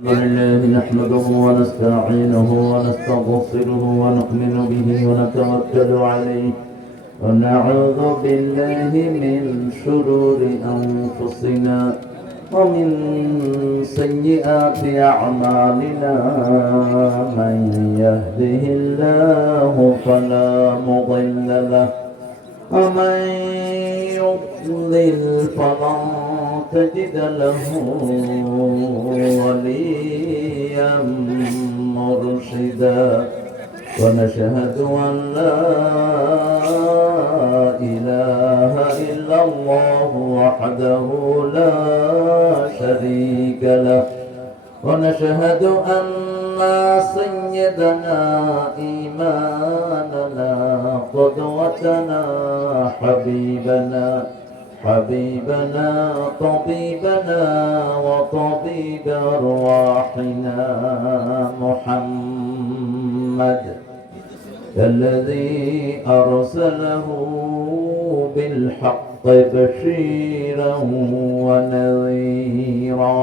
الحمد لله نحمده ونستعينه ونستغفره ونؤمن به ونتوكل عليه ونعوذ بالله من شرور أنفسنا ومن سيئات أعمالنا من يهده الله فلا مضل له ومن يضلل فلا تجد له وليا مرشدا ونشهد أن لا إله إلا الله وحده لا شريك له ونشهد أن سيدنا إيماننا قدوتنا حبيبنا طبيبنا وطبيب أرواحنا محمد الذي أرسله بالحق بشيرا ونذيرا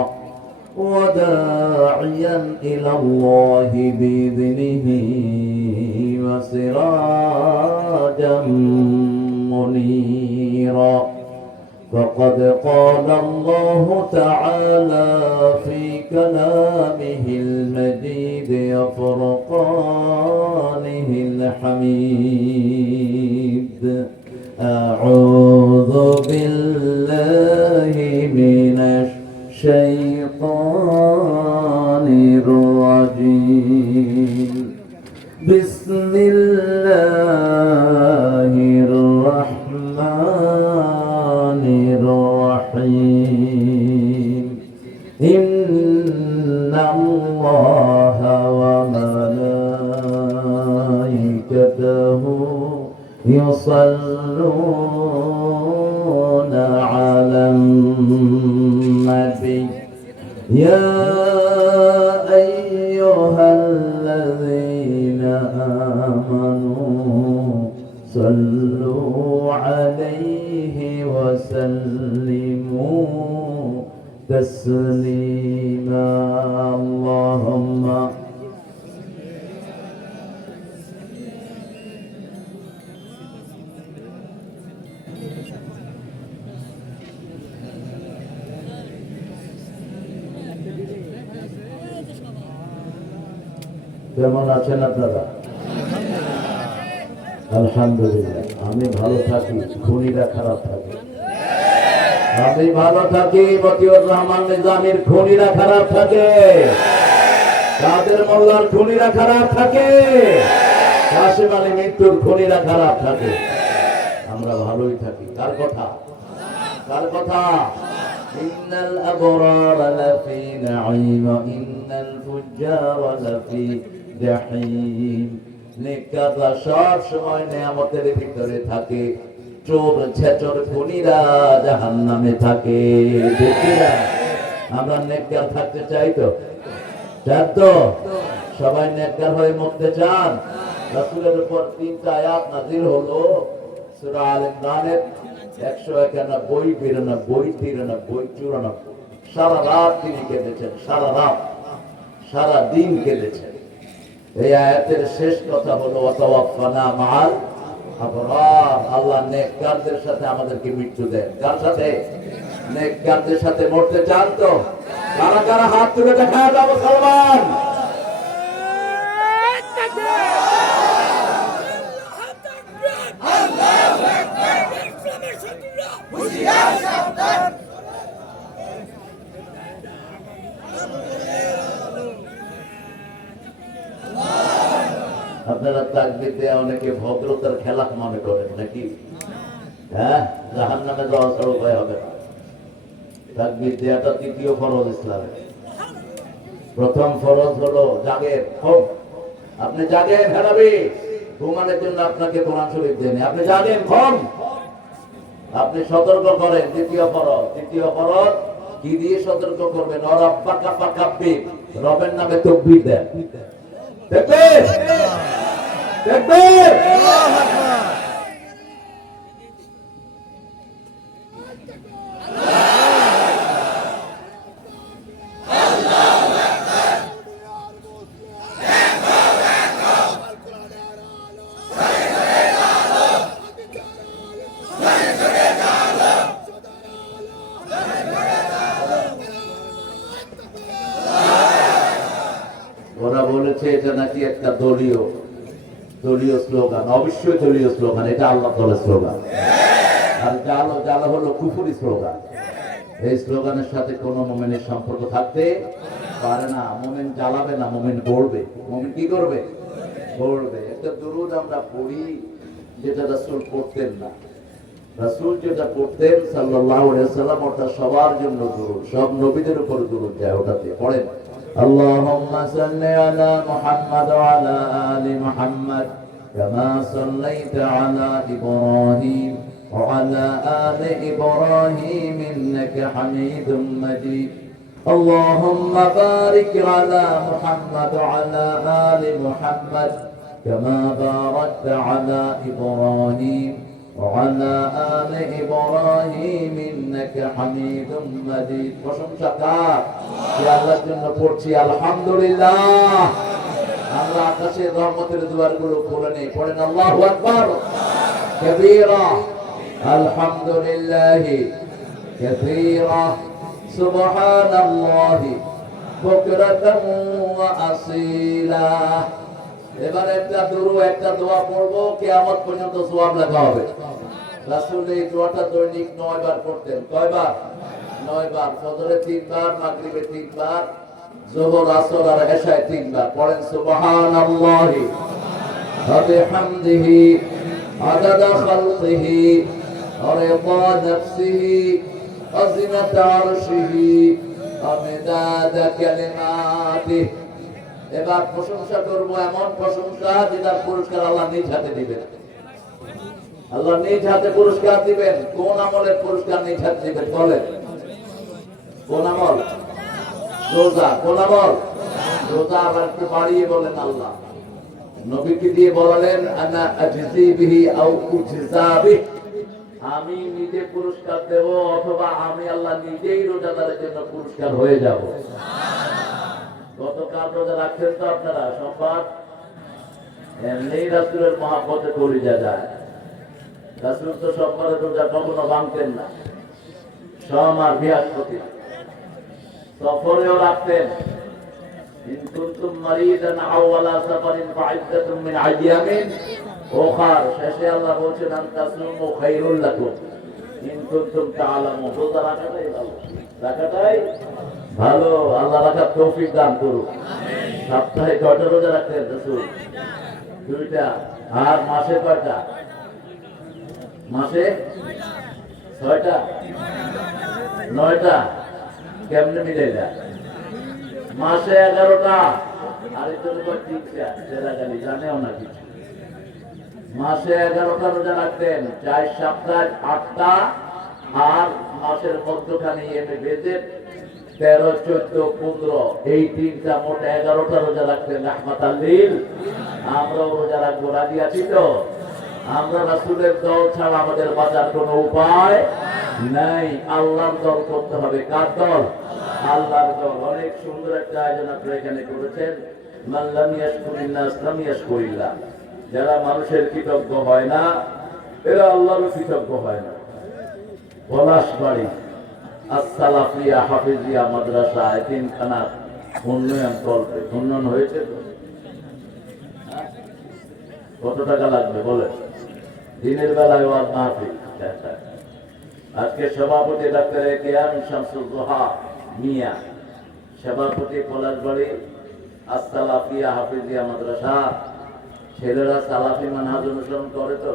وداعيا إلى الله بإذنه وسراجا منيرا فقد قال الله تعالى في كلامه المجيد وفرقانه الحميد أعوذ بالله من الشيطان الرجيم بسم الله الرحمن الرحيم إن الله وملائكته يصلون على النبي يا أيها الذين آمنوا صلوا عليه وسلموا تسليما اللهم কেমন আছেন আপনারা? আলহামদুলিল্লাহ। আমি ভালো থাকি, খুনিরা খারাপ থাকে। আমি ভালো থাকি, মতিউর রহমান নিজামীর খুনিরা খারাপ থাকে, কাদের মোল্লার খুনিরা খারাপ থাকে, কাশিম আলী মৃত্যুর খুনিরা খারাপ থাকে। আমরা ভালোই থাকি। কার কথা? কার কথা? ইন্নাল আবরার লাফি নাঈম ইন্নাল ফুজ্জার লাফি জাহিম। নেককাররা সব সময় নিয়ামতের ভিতরে থাকে, চোর ছেচর খুনিরা জাহান্নামে থাকে। দেখিরা আমরা নেককার থাকতে চাই তো? চান তো? সবাই নেককার হয়ে মরতে চান? রাসূলের উপর 3টা আয়াত নাযিল হলো সূরা আল ইমরানের 191, 92, 93, 94। সারা রাত তিনি কেঁদেছেন, সারা রাত, সারা দিন কেঁদেছেন। এই আয়াতের শেষ কথা হলো ওয়াতাওয়াফানা মাআল আবরার। আল্লাহ নেককারদের সাথে আমাদেরকে মৃত্যু দেন। কার সাথে? নেককারদের সাথে মরতে চান তো? কারা কারা হাত তুলে দেখায় দাও মুসলমান। আপনারা তাকবীর দিয়ে অনেকে ভদ্রতার খেলা মনে করেন নাকি? হ্যাঁ, জাহান্নামে যাওয়া ছাড়া উপায় হবে না। তাকবীর দেওয়াটা 3য় ফরজ ইসলামে। প্রথম ফরজ হলো জাগের হোক। আপনি জাগেন হেরাবি, ঘুমানোর জন্য আপনাকে কোরআন শরীফ দেন। আপনি জাগেন ঘুম, আপনি সতর্ক করেন। 2য় ফরজ। 3য় ফরজ কি দিয়ে সতর্ক করবেন? রব্বাকা ফাকাব্বির, রবের নামে তাকবীর দেন। তাকবীর, তাকবীর, আল্লাহু আকবার। ওরা বলেছে এটা নাকি একটা দলীয় দলীয় স্লোগান। অবশ্যই দলীয় স্লোগান, এটা আল্লাহ দলের স্লোগান। আর জালো জালো হলো কুফরি স্লোগান। এই স্লোগানের সাথে কোনো মুমিনের সম্পর্ক থাকতে পারে না। মুমিন জ্বালাবে না, মুমিন গড়বে। মুমিন কি করবে? গড়বে। একটা দুরূদ আমরা পড়ি যেটা রাসূল পড়তেন না। রাসূল যেটা পড়তেন সাল্লাল্লাহু আলাইহি ওয়াসাল্লাম, ওটা সবার জন্য দুরূদ, সব নবীদের উপর দুরূদ যায়। ওটাতে পড়েন আল্লাহুম্মা সাল্লি আলা মুহাম্মাদ ওয়া আলা আলি মুহাম্মাদ কামা সাল্লাইতা আলা ইব্রাহিম ওয়া আলা আলি ইব্রাহিম ইন্নাকা হামিদুম মাজিদ। আল্লাহুম্মা বারিক আলা মুহাম্মাদ ওয়া আলা আলি মুহাম্মাদ কামা বারাকতা আলা ইব্রাহিম وعلى آل إبراهيم إنك حميد مجيد। প্রশংসা কার? আল্লাহর জন্য পড়ছি আলহামদুলিল্লাহ। আমরা আকাশের রহমতের দুয়ারগুলো খুলে নেই, পড়েন আল্লাহু আকবার কবীরা আলহামদুলিল্লাহি কাসীরা সুবহানাল্লাহি বুকরাতান ওয়া আসীলা। এবার একটা দুরূদ একটা দোয়া পড়বো, কিয়ামত পর্যন্ত সওয়াব লেখা হবে। রাসূল এই দোয়াটা দৈনিক 9 বার পড়তেন। কয়বার? 9 বার। ফজরে 3 বার, মাগরিবে 3 বার, যোহর আসর আর এশায় 3 বার। পড়েন সুবহানাল্লাহি ওয়া বিহামদিহি আদাদা খালকিহি ওয়া রিদা নাফসিহি ওয়া জিনাতা আরশিহি ওয়া মিদাদা কালিমাতিহি। এবার প্রশংসা করবো, এমন প্রশংসা যেটার পুরস্কার আল্লাহ নিজ হাতে দিবেন। আল্লাহ নিজ হাতে পুরস্কার দিবেন। কোন আমলের পুরস্কার নিজ হাতে দিবেন বলেন? কোন আমল? রোজা। কোন আমল? রোজা। আবার একটু বাড়িয়ে বলেন আল্লাহ। নবীকে দিয়ে বলালেন আনা আজজি বিহি আও উজজা বিহি, আমি নিজে পুরস্কার দেব অথবা আমি আল্লাহ নিজেই রোজাদারের জন্য পুরস্কার হয়ে যাব। গতকাল রোজা রাখছেন তো আপনারা? সোমবার এমনি রাসূলের মহব্বতে কলিজা যায়। রাসূল তো সোমবারের রোজা কখনো ভাঙতেন না। সোম আর বৃহস্পতি সফরেও রাখতেন। ইন কুনতুম মারিদান আও আলা সাফারিন ফাইদ্দাতুম মিন আইয়ামিন উখার। শেষে আল্লাহ বলেছেন আন তাসুমু খায়রুল লাকুম ইন কুনতুম তাআলামুন। রোজা রাখাটাই ভালো, রাখাটাই ভালো। আল্লাহ রাখার তৌফিক দান করুন। সপ্তাহে কয়টা রোজা রাখতেন রাসূল? 2টা। আর মাসে কয়টা? মাসে 6টা 9টা। কেমনে মিলাইলা? মাসে 11টা। আর এটার উপর 3টা। সেরা গালি জানেও না কিছু। মাসে 11টা রোজা রাখতেন। 4 সপ্তাহে 8টা। আর মাসের মধ্যখানে এমনি বেঁধে 13, 14, 15 এই 3টা, মোট 11টা রোজা রাখতেন রাহমাতাল লিল। আমরাও রোজা রাখবো, রাজি আছি তো? আমরা রাসূলের দল ছাড়া আমাদের বাঁচার কোনো উপায় নাই। আল্লাহর দল করতে হবে। কার দল? আল্লাহর দল। অনেক সুন্দর একটা আয়োজন আপনারা এখানে করেছেন। মান লাম ইয়াশকুরিন নাস লাম ইয়াশকুরিল্লাহ। যারা মানুষের কৃতজ্ঞ হয় না, এরা আল্লাহর কৃতজ্ঞ হয় না। পলাশবাড়ি আসসালাফিয়া হাফিজিয়া মাদ্রাসা এতিমখানা উন্নয়ন করবে। উন্নয়ন হয়েছে তো? কত টাকা লাগবে বলে? দিনের বেলায় ওয়াজ মাহফিল। আজকে সভাপতি ডাক্তার কেয়াম শামসুল দোহা মিয়া, সভাপতি পলাশবাড়ি আসসালাফিয়া হাফিজিয়া মাদ্রাসা। ছেলেরা সালাফি মানহাজ অনুসরণ করে তো?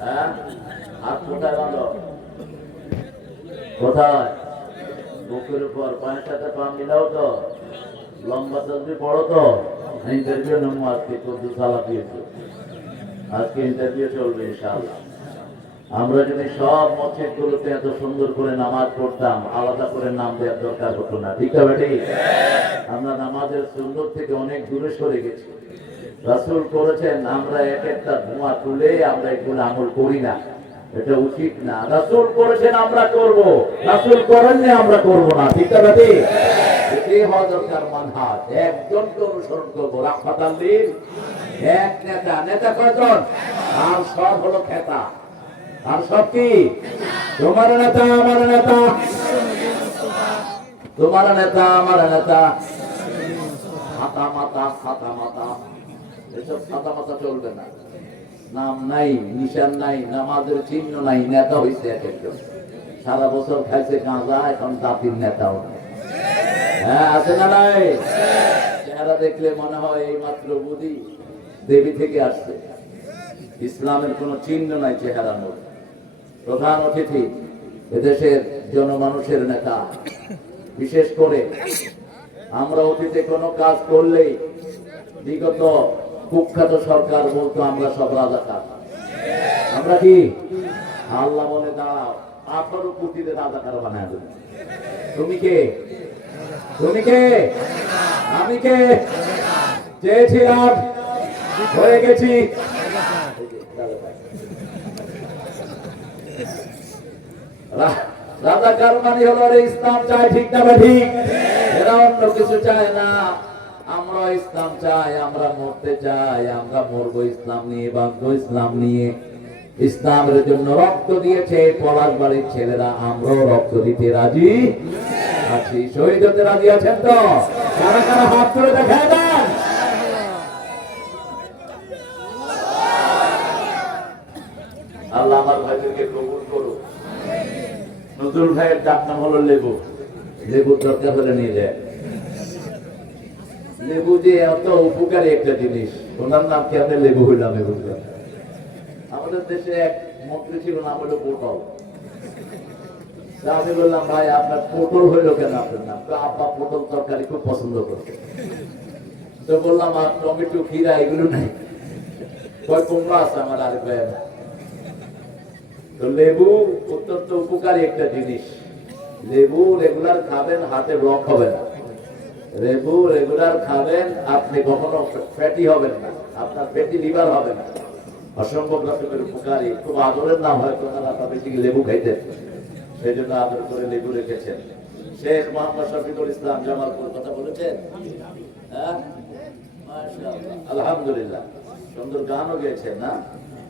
হ্যাঁ, হাত কোথায় বাঁধো? কোথায়? বুকের উপর, পায়ের সাথে পা মিলাও তো, লম্বা তসবিহ পড়ো তো। ইন্টারভিউ নেবো আজকে, চোদ্দ সালাফি। আজকে ইন্টারভিউ চলবে ইনশাআল্লাহ। আমরা যদি সব মসজিদগুলোতে এত সুন্দর করে নামাজ পড়তাম, আলাদা করে নাম দেওয়ার দরকার হতো না। ঠিক আছে বেটি? আমরা নামাজের সুন্দর থেকে অনেক দূরে সরে গেছি। রাসূল করেছেন, আমরা এক একটা ধোঁয়া তুলে আমরা এগুলো আমল করি না। এটা উচিত না। রাসূল করেছেন, আমরা করব। রাসূল করেননি, আমরা করব না। ঠিক আছে বেটি? এটাই হওয়া দরকার মানহাজ। একজনকে অনুসরণ করবো, রাহমাতাল লিল। এক নেতা। নেতা কয়জন? আর সব হলো খেতা। আর সব কি? তোমার নেতা আমার নেতা, তোমার নেতা আমার নেতা। ছাতা মাতা ছাতা মাতা, এসব ছাতা মাতা চলবে না। নাম নাই, নিশান নাই, নামাজের চিহ্ন নাই, নেতা হয়েছে এক একজন। সারা বছর খাইছে গাঁজা, এখন জাতির নেতাও নাই। হ্যাঁ, আছে না নাই? চেহারা দেখলে মনে হয় এই মাত্র বুঝি দেবী থেকে আসছে। ইসলামের কোন চিহ্ন নাই চেহারার মধ্যে। প্রধান অতিথি এদেশের জনমানুষের নেতা। বিশেষ করে আমরা অতীতে কোনো কাজ করলেই বিগত কুখ্যাত সরকার বলতো আমরা সব রাজাকার। আমরা কি? আল্লাহ বলে দাঁড়াও, 18 কোটিতে রাজাকার বানায় দেবে। তুমি কে? তুমি কে? আমি কে? চেয়েছিলাম, হয়ে গেছি। রাজাকার মানে হলো ইসলাম চায়, ঠিক না ঠিক? এরা অন্য কিছু চায় না। আমরা ইসলাম চাই, আমরা মরতে চাই, আমরা মরবো ইসলাম নিয়ে, বাঁচবো ইসলাম নিয়ে। ইসলামের জন্য রক্ত দিয়েছে পলাশবাড়ির ছেলেরা, আমরাও রক্ত দিতে রাজি আছি। শহীদ হতে রাজি আছেন তো? কারা কারা হাত তুলে দেখায় দেন। আল্লাহ আমার ভাইদেরকে কবুল করুন। নজরুল ভাইয়ের ডাক নাম হলো লেবু। লেবুর দরকার হলে নিয়ে যায়। লেবু যে এত উপকারী একটা জিনিস, ওনার নাম কি আপনি লেবু হইলাম? আমাদের দেশে এক মন্ত্রী ছিল, নাম হলো পটল। আমি বললাম, ভাই আপনার পটল হইলো কেন আপনার নাম? তো আব্বা পটল তরকারি খুব পছন্দ করতে। তো বললাম, আর টমেটো খিরা এগুলো নাই? কয় কুমড়া আছে আমার আরেক ভাই। তো লেবু অত্যন্ত উপকারী একটা জিনিস। লেবু রেগুলার খাবেন, হাতে ব্লক হবে না। লেবু রেগুলার খাবেন, আপনি কখনো ফ্যাটি হবেন না, আপনার ফ্যাটি লিভার হবে না। অসম্ভব রকমের উপকারী। খুব আদরের নাম হয়তো আপনারা বেশি লেবু খাইতেন, সেই জন্য আদর করে লেবু রেখেছেন। শেখ মোহাম্মদ শফিকুল ইসলাম জামালপুর কথা বলেছেন। হ্যাঁ, আলহামদুলিল্লাহ, সুন্দর গানও গেয়েছেন না?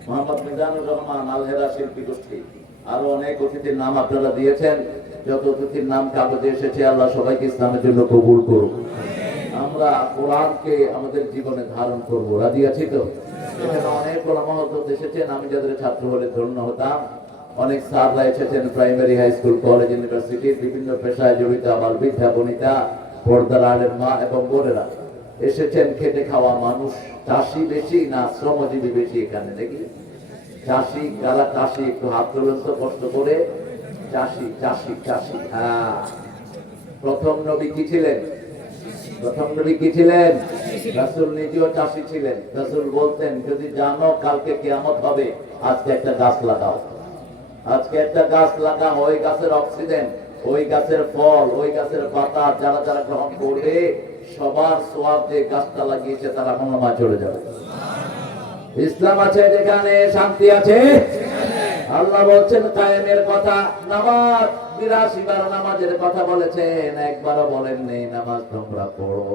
মোহাম্মদ মিজানুর রহমান, আলহেরা শিল্পী গোষ্ঠী, আরো অনেক অতিথির নাম আপনারা দিয়েছেন। যত অতিথির নাম কাগজে এসেছে, আল্লাহ সবাইকে ইসলামের জন্য কবুল করুন। আমরা কোরআনকে আমাদের জীবনে ধারণ করব, রাজি আছি তো? এখানে অনেক ওলামা হযরত এসেছেন, আমি যাদের ছাত্র হলে ধন্য হতাম। অনেক স্যাররা এসেছেন, প্রাইমারি, হাই স্কুল, কলেজ, ইউনিভার্সিটির বিভিন্ন পেশায় জড়িত আমার বিদ্যা বনিতা, পর্দার আলেম মা এবং বোনেরা এসেছেন। খেটে খাওয়া মানুষ। চাষি বেশি না শ্রমজীবী বেশি এখানে দেখি? চাষি। যারা চাষি একটু হাত তোলেন তো কষ্ট করে। চাষি চাষি চাষি। হ্যাঁ, প্রথম নবী কি ছিলেন? প্রথম নবী কি ছিলেন? রাসূল নিজেও চাষি ছিলেন। রাসূল বলতেন, যদি জানো কালকে কিয়ামত হবে, আজকে একটা গাছ লাগাও। আজকে একটা গাছ লাগাও, ওই গাছের অক্সিজেন, ওই গাছের ফল, ওই গাছের বাতাস যারা যারা গ্রহণ করবে, সবার সোয়াব যে গাছটা লাগিয়েছে তারা মনোময় চলে যাবে। ইসলাম আছে যেখানে শান্তি আছে। আল্লাহ বলছেন কায়েমের কথা। নামাজ 82 বার নামাজের কথা বলেছেন, একবারও বলেন নেই নামাজ তোমরা পড়ো।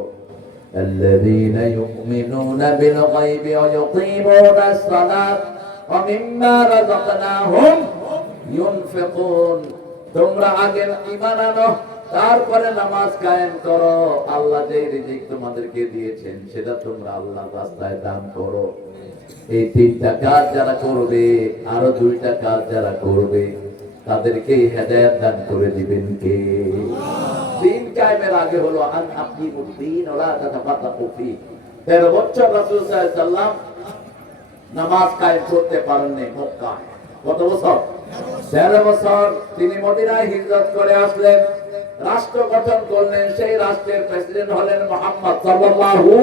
الذين يؤمنون بالغيب ويقيمون الصلاة ومما رزقناهم ينفقون। তোমরা আগে ঈমান আনো, তারপরে নামাজ কায়েম করো। আল্লাহ যে রিজিক তোমাদেরকে দিয়েছেন সেটা তোমরা আল্লাহর রাস্তায় দান করো। এই 3টা কাজ যারা করবে, আরো 2টা কাজ যারা করবে, তাদেরকে হেদায়েত দান করে দিবেন কে? দিন কায়েমের আগে হলো আন আকিমুদ্দিন ওয়া লা তাতাফাররাকু ফি। 13 বছর রাসূল সাল্লাল্লাহু আলাইহি সাল্লাম নামাজ কায়েম করতে পারেননি মক্কায়। কত বছর? 13 বছর। তিনি মদিনায় হিজরত করে আসলেন, রাষ্ট্র গঠন করলেন। সেই রাষ্ট্রের প্রেসিডেন্ট হলেন মুহাম্মদ সাল্লাল্লাহু।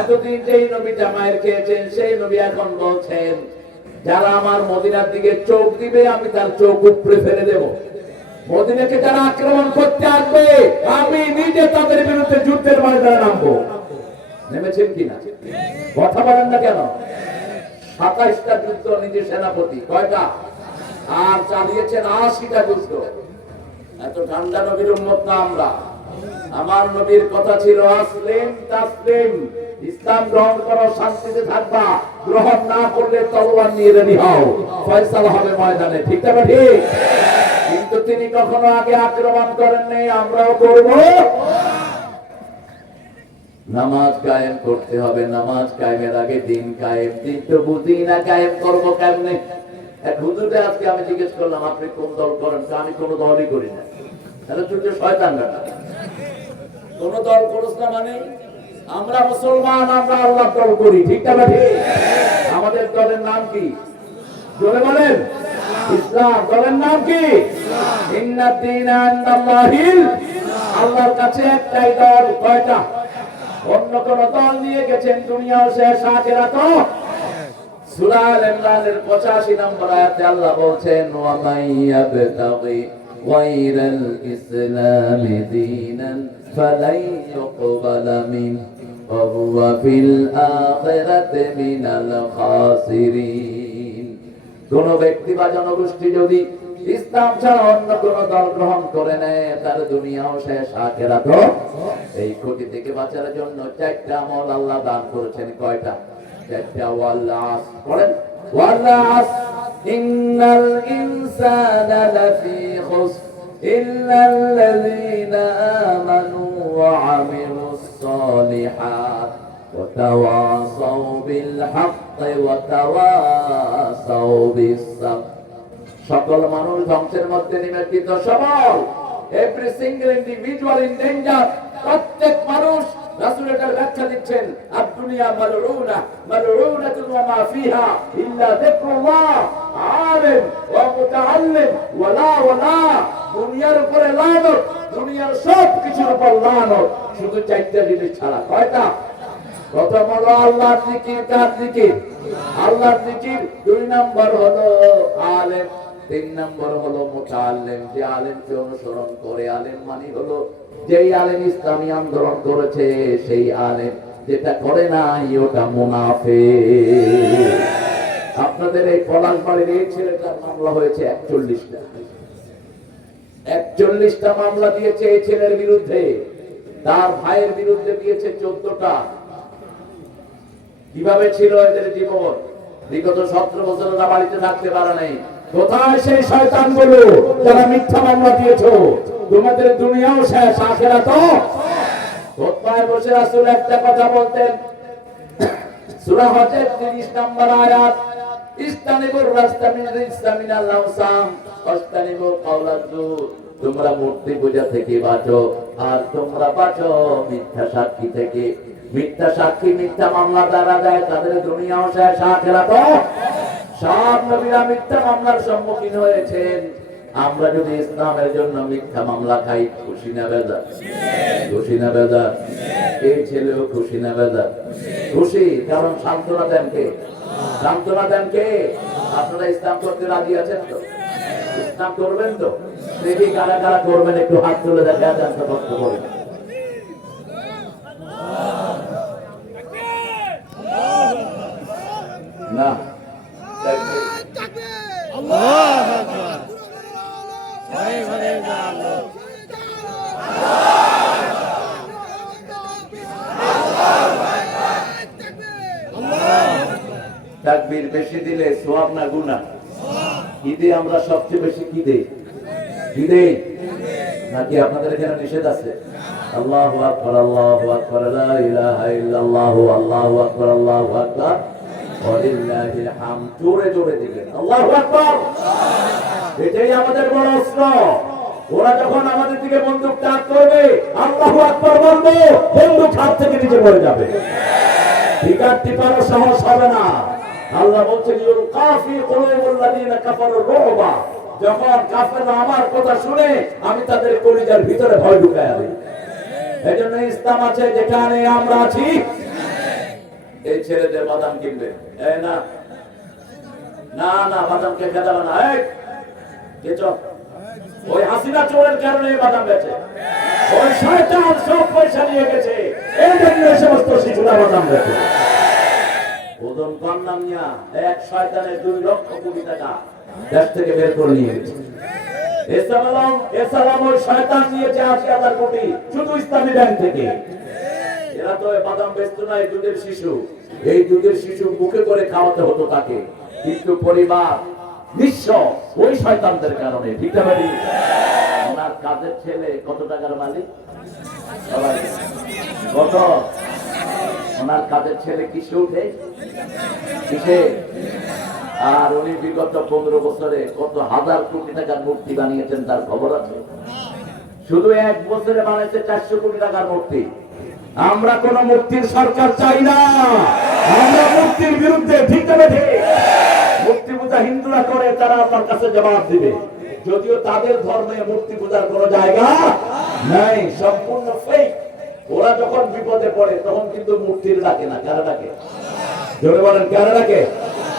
এতদিন যেই নবীটা মায়ের খেয়েছেন, সেই নবী এখন বলছেন, যারা আমার মদিনার দিকে চোখ দিবে আমি তার চোখ উপড়ে ফেলে দেব। মদিনাকে যারা আক্রমণ করতে আসবে, আমি নিজে তাদের বিরুদ্ধে যুদ্ধের ময়দানে নামবো। নেমেছেন কিনা? কথা বলেন না কেন? 27টা যুদ্ধ নিজে সেনাপতি, কয়টা? আর চালিয়েছেন 80টা যুদ্ধ। এত ঠান্ডা নবীর উম্মত না আমরা। আমার নবীর কথা ছিল আসলিম তাসলিম, ইসলাম গ্রহণ করো, শান্তিতে থাকবা। গ্রহণ না করলে তলোয়ার নিয়ে রেডি হও, ফয়সালা হবে ময়দানে। ঠিক না ঠিক? কিন্তু তিনি কখনো আগে আক্রমণ করেননি, আমরাও করব। নামাজ কায়েম করতে হবে, নামাজ কায়েমের আগে দিন কায়েম। দিন তো বুঝি না, কায়েম করবো কেমনে? এক হুজুরকে আজকে আমি জিজ্ঞেস করলাম, আপনি কোন দল করেন? আমি কোন দলই করি না। তাহলে তুই তো শয়তান বেটা, কোন দল করছ না মানে? আমরা মুসলমান, আমরা আল্লাহ দল করি, ঠিক না বেঠি? আমাদের দলের নাম কি? জোরে বলেন। ইসলাম। দলের নাম কি? ইন্নাদ-দীনা ইনদাল্লাহিল, আল্লাহর কাছে একটাই দল। কয়টা? অন্য কোন দল নিয়ে গেছেন, দুনিয়াও শেষ, আখিরাতও। সূরা আল-ইমরানের 85 নম্বর আয়াতে আল্লাহ বলছেন, ওয়া মাইয়াবতাগি গায়রাল ইসলামি দীনান ফালাই ইউকবালা মিন ওয়া হুয়া ফিল আখিরাতি মিনাল খাসিরিন। কোন ব্যক্তি বা জনগোষ্ঠী যদি ইসলাম ছাড়া অন্য কোন দল গ্রহণ করে নেয়, তার দুনিয়াও শেষ, আখিরাতও। এই ক্ষতি থেকে বাঁচার জন্য 4টা আমল আল্লাহ দান করেছেন। কয়টা? 4টা। ওয়াল আসর, পড়েন। ওয়াল আসর ইন্নাল ইনসানা লাফি খুসর ইল্লাল্লাযীনা আমানু ওয়া আমিলুস সালিহাত ওয়া তাওয়াসাউ বিল হাক্কি ওয়া তাওয়াসাউ বিস সাবর। সকল মানুষ ধ্বংসের মধ্যে নিমজ্জিত, সবল। Every single individual in danger. প্রত্যেক মানুষ, রাসূল এটার ব্যাখ্যা দিচ্ছেন, আদ-দুনিয়া মালউনা মালউনাতুন ওয়া মা ফিহা ইল্লা যিকরুল্লাহ আলিম ওয়া মুতাআল্লিম ওয়ালা। দুনিয়ার উপরে লানত, দুনিয়ার সব কিছুর উপর লানত, শুধু 4টা জিনিস ছাড়া। কয়টা? প্রথম হলো আল্লাহর জিকির। কার জিকির? আল্লাহর জিকির। 2 নম্বর হলো আলেম। 3 নম্বর হলো মুতাআল্লিম, যে আলেমকে অনুসরণ করে। আলেম মানে হলো যেই আলেম ইসলামী আন্দোলন করেছে, সেই আলেম। যেটা করে না ওটা মুনাফিক। আপনাদের এই পলাশবাড়ির এই ছেলেটার মামলা হয়েছে 41টা। 41টা মামলা দিয়েছে এই ছেলের বিরুদ্ধে। তার ভাইয়ের বিরুদ্ধে দিয়েছে 14টা। কিভাবে ছিল এদের জীবন? বিগত 17 বছর ওরা বাড়িতে থাকতে পারে নাই। কোথায় সেই শয়তানগুলো যারা মিথ্যা মামলা দিয়েছো? তোমাদের দুনিয়াও শেষ, আখিরাতও। কোথায় বসে রাসূল একটা কথা বলতেন, সূরা হজের 30 নম্বর আয়াত, ইস্তানিবুর রাস্তা মিন রিজসামিনাল আওসাম ওয়াস্তানিবু কাওলাজ জুর। তোমরা মূর্তি পূজা থেকে বাঁচো, আর তোমরা বাঁচো মিথ্যা সাক্ষী থেকে। মিথ্যা সাক্ষী, মিথ্যা মামলা দ্বারা যায়, তাদের দুনিয়াও শেষ, আখিরাতও। সব নবীরা মিথ্যা মামলার সম্মুখীন হয়েছেন। আমরা যদি ইসলামের জন্য মিথ্যা মামলা খাই, খুশি না বেজার? খুশি না বেজার? এই ছেলেও খুশি না বেজার? খুশি। কারণ সান্ত্বনা দেন কে? সান্ত্বনা দেন কে? আপনারা ইসলাম করতে রাজি আছেন তো? ইসলাম করবেন তো? দেখি কারা কারা করবেন, একটু হাত তুলে দেখা যান তো, কষ্ট করে। না, তাকবীর বেশি দিলে সওয়াব না গুনাহ? ঈদে আমরা সবচেয়ে বেশি কি দেই? ঈদে নাকি আপনাদের এখানে নিষেধ আছে? আল্লাহু আকবার, আল্লাহু আকবার, লা ইলাহা ইল্লাল্লাহ, আল্লাহু আকবার, আল্লাহু আকবার, ওয়ালিল্লাহিল হামদ। জোরে জোরে দিবেন আল্লাহু আকবার। এটাই আমাদের বড় অস্ত্র। ওরা যখন আমাদের দিকে বন্দুক তাক করবে, আল্লাহু আকবার বলবো, বন্দুক হাত থেকে নিচে পড়ে যাবে। টিকার টিপারও সাহস হবে না। আল্লাহ বলছেন, ইউলকাফি কুলুবুল্লাযিনা কাফারু রুবা। যখন কাফেররা আমার কথা শুনে, আমি তাদের কলিজার ভিতরে ভয় ঢুকায়া দিই। এজন্য ইসলাম আছে যেখানে আমরা আছি। এই ছেলেদের বাদাম কিনবে? এই না না না, বাদাম কে খেদাবে না। এই কে চল, ওই হাসিনা চোরের কারণে বাদাম বেচে। ওই শয়তান সব পয়সা নিয়ে গেছে, এই জন্য এই সমস্ত শিশুরা বাদাম বেচে। ওজন কম নাম নিয়া এক শয়তানের 2 লক্ষ কোটি টাকা দেশ থেকে বের করে নিয়ে গেছে। এসালাম ওই শয়তান নিয়েছে 80,000 কোটি শুধু ইসলামী ব্যাংক থেকে। এরা তো বাদাম বেচতো না, এই দুধের শিশু। এই দুধের শিশু মুখে করে খাওয়াতে হতো তাকে, কিন্তু পরিবার নিঃস্ব ওই শয়তানদের কারণে। ঠিক না ভাই? আমার কাজের ছেলে কত টাকার মালিক? কত? ওনার কাজের ছেলে কিসে উঠে, কিসে? আর উনি বিগত 15 বছরে কত হাজার কোটি টাকার মূর্তি বানিয়েছেন তার খবর আছে? শুধু 1 বছরে বানাইছে 400 কোটি টাকার মূর্তি। আমরা কোন মূর্তির সরকার চাই না, আমরা মূর্তির বিরুদ্ধে। ঠিক না ঠিক? মূর্তি পূজা হিন্দুরা করে, তারা আমার কাছে জবাব দিবে, যদিও তাদের ধর্মে মূর্তি পূজার কোন জায়গা নাই, সম্পূর্ণ ফেক। ওরা যখন বিপদে পড়ে তখন কিন্তু মূর্তির ডাকে না, কারা ডাকে? জোরে বলেন, কারা ডাকে?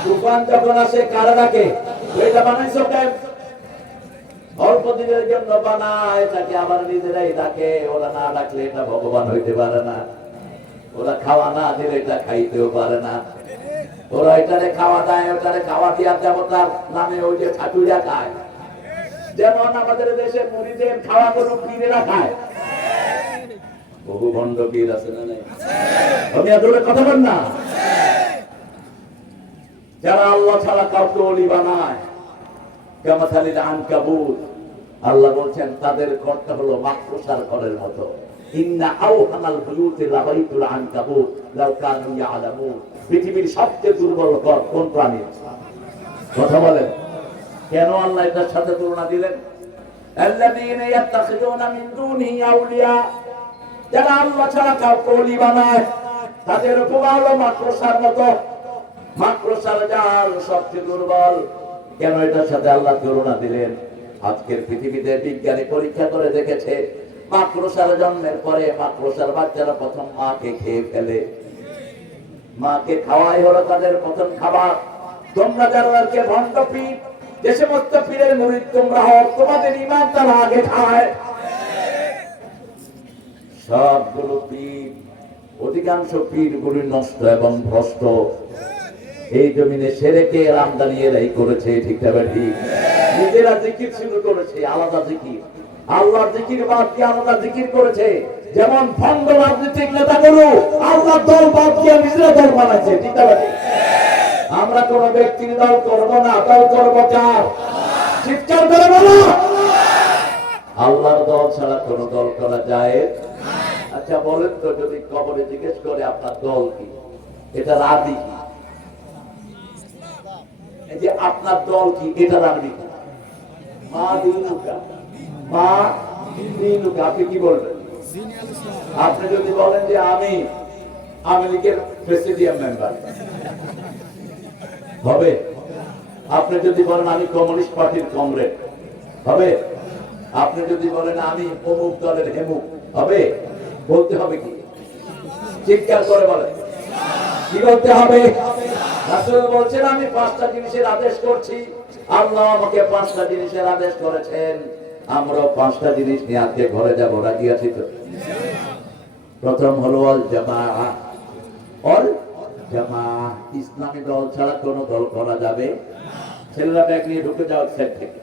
তুফান যখন আসে কারা ডাকে? এটা বানাইছো কেন? অল্প দিনের জন্য বানায়, এটাকে আবার নিজেরাই ডাকে। ওরা না ডাকলে এটা ভগবান হইতে পারে না, ওরা খাওয়া না দিলে এটা খাইতেও পারে না। ওরা এটারে খাওয়া দেয়, ওটারে খাওয়া দিয়া দেবতার নামে ওই যে ঠাকুরা খায়। যেমন আমাদের দেশে মুড়িদের খাওয়া গরু পীরেরা খায়। বহু ভণ্ড পীর আছে না নাই? আমি এতটা কথা বল না। যারা আল্লাহ ছাড়া কাউকে ওলি বানায়, কামাথালিল আনকাবুত, আল্লাহ বলছেন তাদের ঘরটা হলো মাকড়সার ঘরের মতো। ইন্না আওহানাল বুয়ুতি লাবাইতুল আনকাবুত লাউ কানু ইয়ালামুন। পৃথিবীর সবচেয়ে দুর্বল ঘর কোন প্রাণীর? কথা বলেন। কেন আল্লাহ এটার সাথে তুলনা দিলেন? আল্লাযীনা ইয়াত্তাখিযুনা মিন দুনিহি আউলিয়া, যারা আল্লাহ ছাড়া কাউকে ওলি বানায় তাদের উপমা হলো মাকড়সার মতো। মাকড়সার জাল সবচেয়ে দুর্বল। কেন এটার সাথে আল্লাহ তুলনা দিলেন? আজকের পৃথিবীতে বিজ্ঞানী পরীক্ষা করে দেখেছে, মাকড়সার জন্মের পরে মাকড়সার বাচ্চারা প্রথম মাকে খেয়ে ফেলে। মাকে খাওয়াই হলো তাদের প্রথম খাবার। তোমরা যাদেরকে ভণ্ড পীর, যে সমস্ত পীরের মুরিদ তোমরা হও, তোমাদের ঈমান তারা আগে খায়। সবগুলো পীর, অধিকাংশ পীরগুলি নষ্ট এবং ভ্রষ্ট। এই জমিনে সেরেকে আমদানি এরাই করেছে। ঠিক না ঠিক? নিজেরা জিকির শুরু করেছে, আলাদা জিকির। আল্লাহ জিকির বাদ দিয়ে আলাদা জিকির করেছে। যেমন ভণ্ড রাজনীতিক নেতাগুলো আল্লাহ দল বাদ দিয়ে নিজেরা দল বানাইছে। ঠিক না ঠিক? আমরা কোন ব্যক্তির দল করব না, দল করবো কার? চিৎকার করে বলো। আল্লাহর দল ছাড়া কোন দল করা যায়? আচ্ছা বলেন তো, যদি কবরে জিজ্ঞেস করে আপনার দল কি, এটা রাজি কি? এই যে আপনার দল কি, এটা রাজি কি? মা দিনুকা, মা দিনুকা, আপনি কি বলবেন? আপনি যদি বলেন যে আমি আওয়ামী লীগের প্রেসিডিয়াম মেম্বার, হবে? আপনি যদি বলেন আমি কমিউনিস্ট পার্টির কমরেড, হবে? আপনি যদি বলেন আমি অমুক দলের হেমুক, হবে? বলতে হবে কি? চিৎকার করে বলেন, কি বলতে হবে? রাসূল বলছেন আমি 5টা জিনিসের আদেশ করছি। আল্লাহ আমাকে 5টা জিনিসের আদেশ করেছেন। আমরা 5টা জিনিস নিয়ে আজকে ঘরে যাব। রাজি আছি তো? প্রথম হলো আল জামাআহ। অল জামাআহ, ইসলামী দল ছাড়া কোন দল করা যাবে? ছেলেরা ব্যাগ নিয়ে ঢুকে যাও সেট থেকে,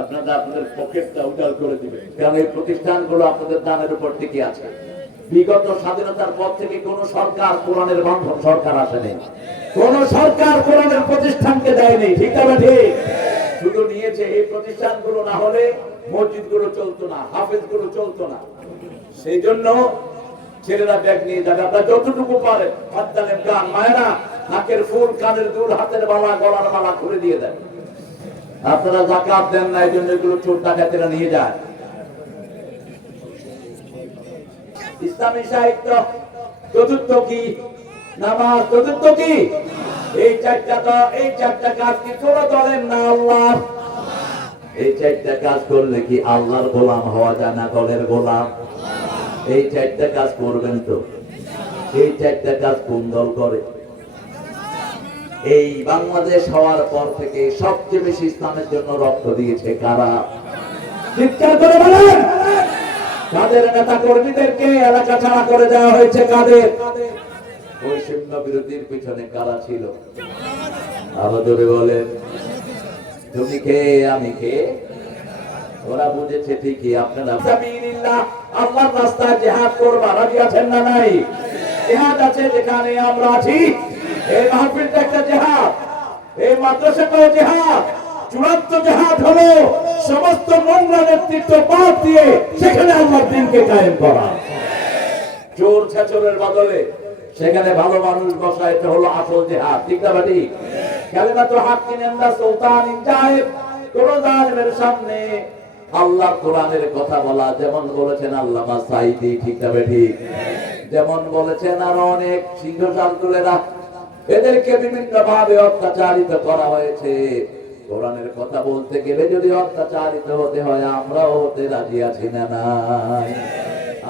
আপনারা আপনাদের পকেটটা উজাড় করে দিবেন, কারণ এই প্রতিষ্ঠানগুলো আপনাদের দানের উপর টিকে আছে। বিগত স্বাধীনতার পর থেকে কোন সরকার কোরআনের বান্ধব সরকার আসেনি, কোন সরকার কোরআনের প্রতিষ্ঠানকে দেয়নি। ঠিক না ঠিক? শুধু নিয়েছে। এই প্রতিষ্ঠানগুলো না হলে মসজিদগুলো চলতো না, হাফেজগুলো চলতো না। সেই জন্য ছেলেরা ব্যাগ নিয়ে যাবে। আপনারা যতটুকু পারেন, হাততালের গান, মায়েরা নাকের ফুল, কানের দুল, হাতের মালা, গলার মালা খুলে দিয়ে দেন। আপনারা যাকাত দেন না, এই জন্য এগুলো চোর ডাকাতেরা নিয়ে যায়। ইসলামী সাহিত্য চতুর্থ কি? নামাজ চতুর্থ কি? এই 4টা কাজ কি কোন দলের না, আল্লাহ। এই 4টা কাজ করলে কি আল্লাহর গোলাম হওয়া যায় না দলের গোলাম? এই 4টা কাজ করবেন তো? এই 4টা কাজ কোন দল করে? এই বাংলাদেশ হওয়ার পর থেকে সবচেয়ে বেশি ইসলামের জন্য রক্ত দিয়েছে কারা? চিৎকার করে বলেন। কাদের নেতা কর্মীদেরকে এলাকা ছাড়া করে দেওয়া হয়েছে? কাদের? বৈষম্য বিরোধীর পিছনে কারা ছিল? আরো জোরে বলেন। তুমি কে, আমি কে? ওরা বুঝেছে ঠিকই। আপনারা সাবিলিল্লাহ, আল্লাহর রাস্তায় জিহাদ করবা, রাজি আছেন না নাই? জিহাদ আছে যেখানে আমরা আছি। এই মাহফিলটা একটা জিহাদ, এই মাদ্রাসাটাও জিহাদ। চূড়ান্ত জিহাদ হলো সমস্ত নোংরা নেতৃত্ব বাদ দিয়ে সেখানে আল্লাহর দ্বীনকে কায়েম করা। চোর ছাচরের বদলে সেখানে ভালো মানুষ বসা, এটা হলো আসল জিহাদ। ঠিক না ঠিক? কালিমাতুল হক ইনদা সুলতানিন জায়েব, কোন জালেমের সামনে আল্লাহ কোরআনের কথা বলা, যেমন বলেছেন আল্লামা সাঈদী। ঠিক না ঠিক? যেমন বলেছেন আর অনেক সিংহশালতুলেরা, এদেরকে বিভিন্ন ভাবে অত্যাচারিত করা হয়েছে। কোরআনের কথা বলতে গেলে যদি অত্যাচারিত হতে হয়, আমরাও হতে রাজি আছি না নাই?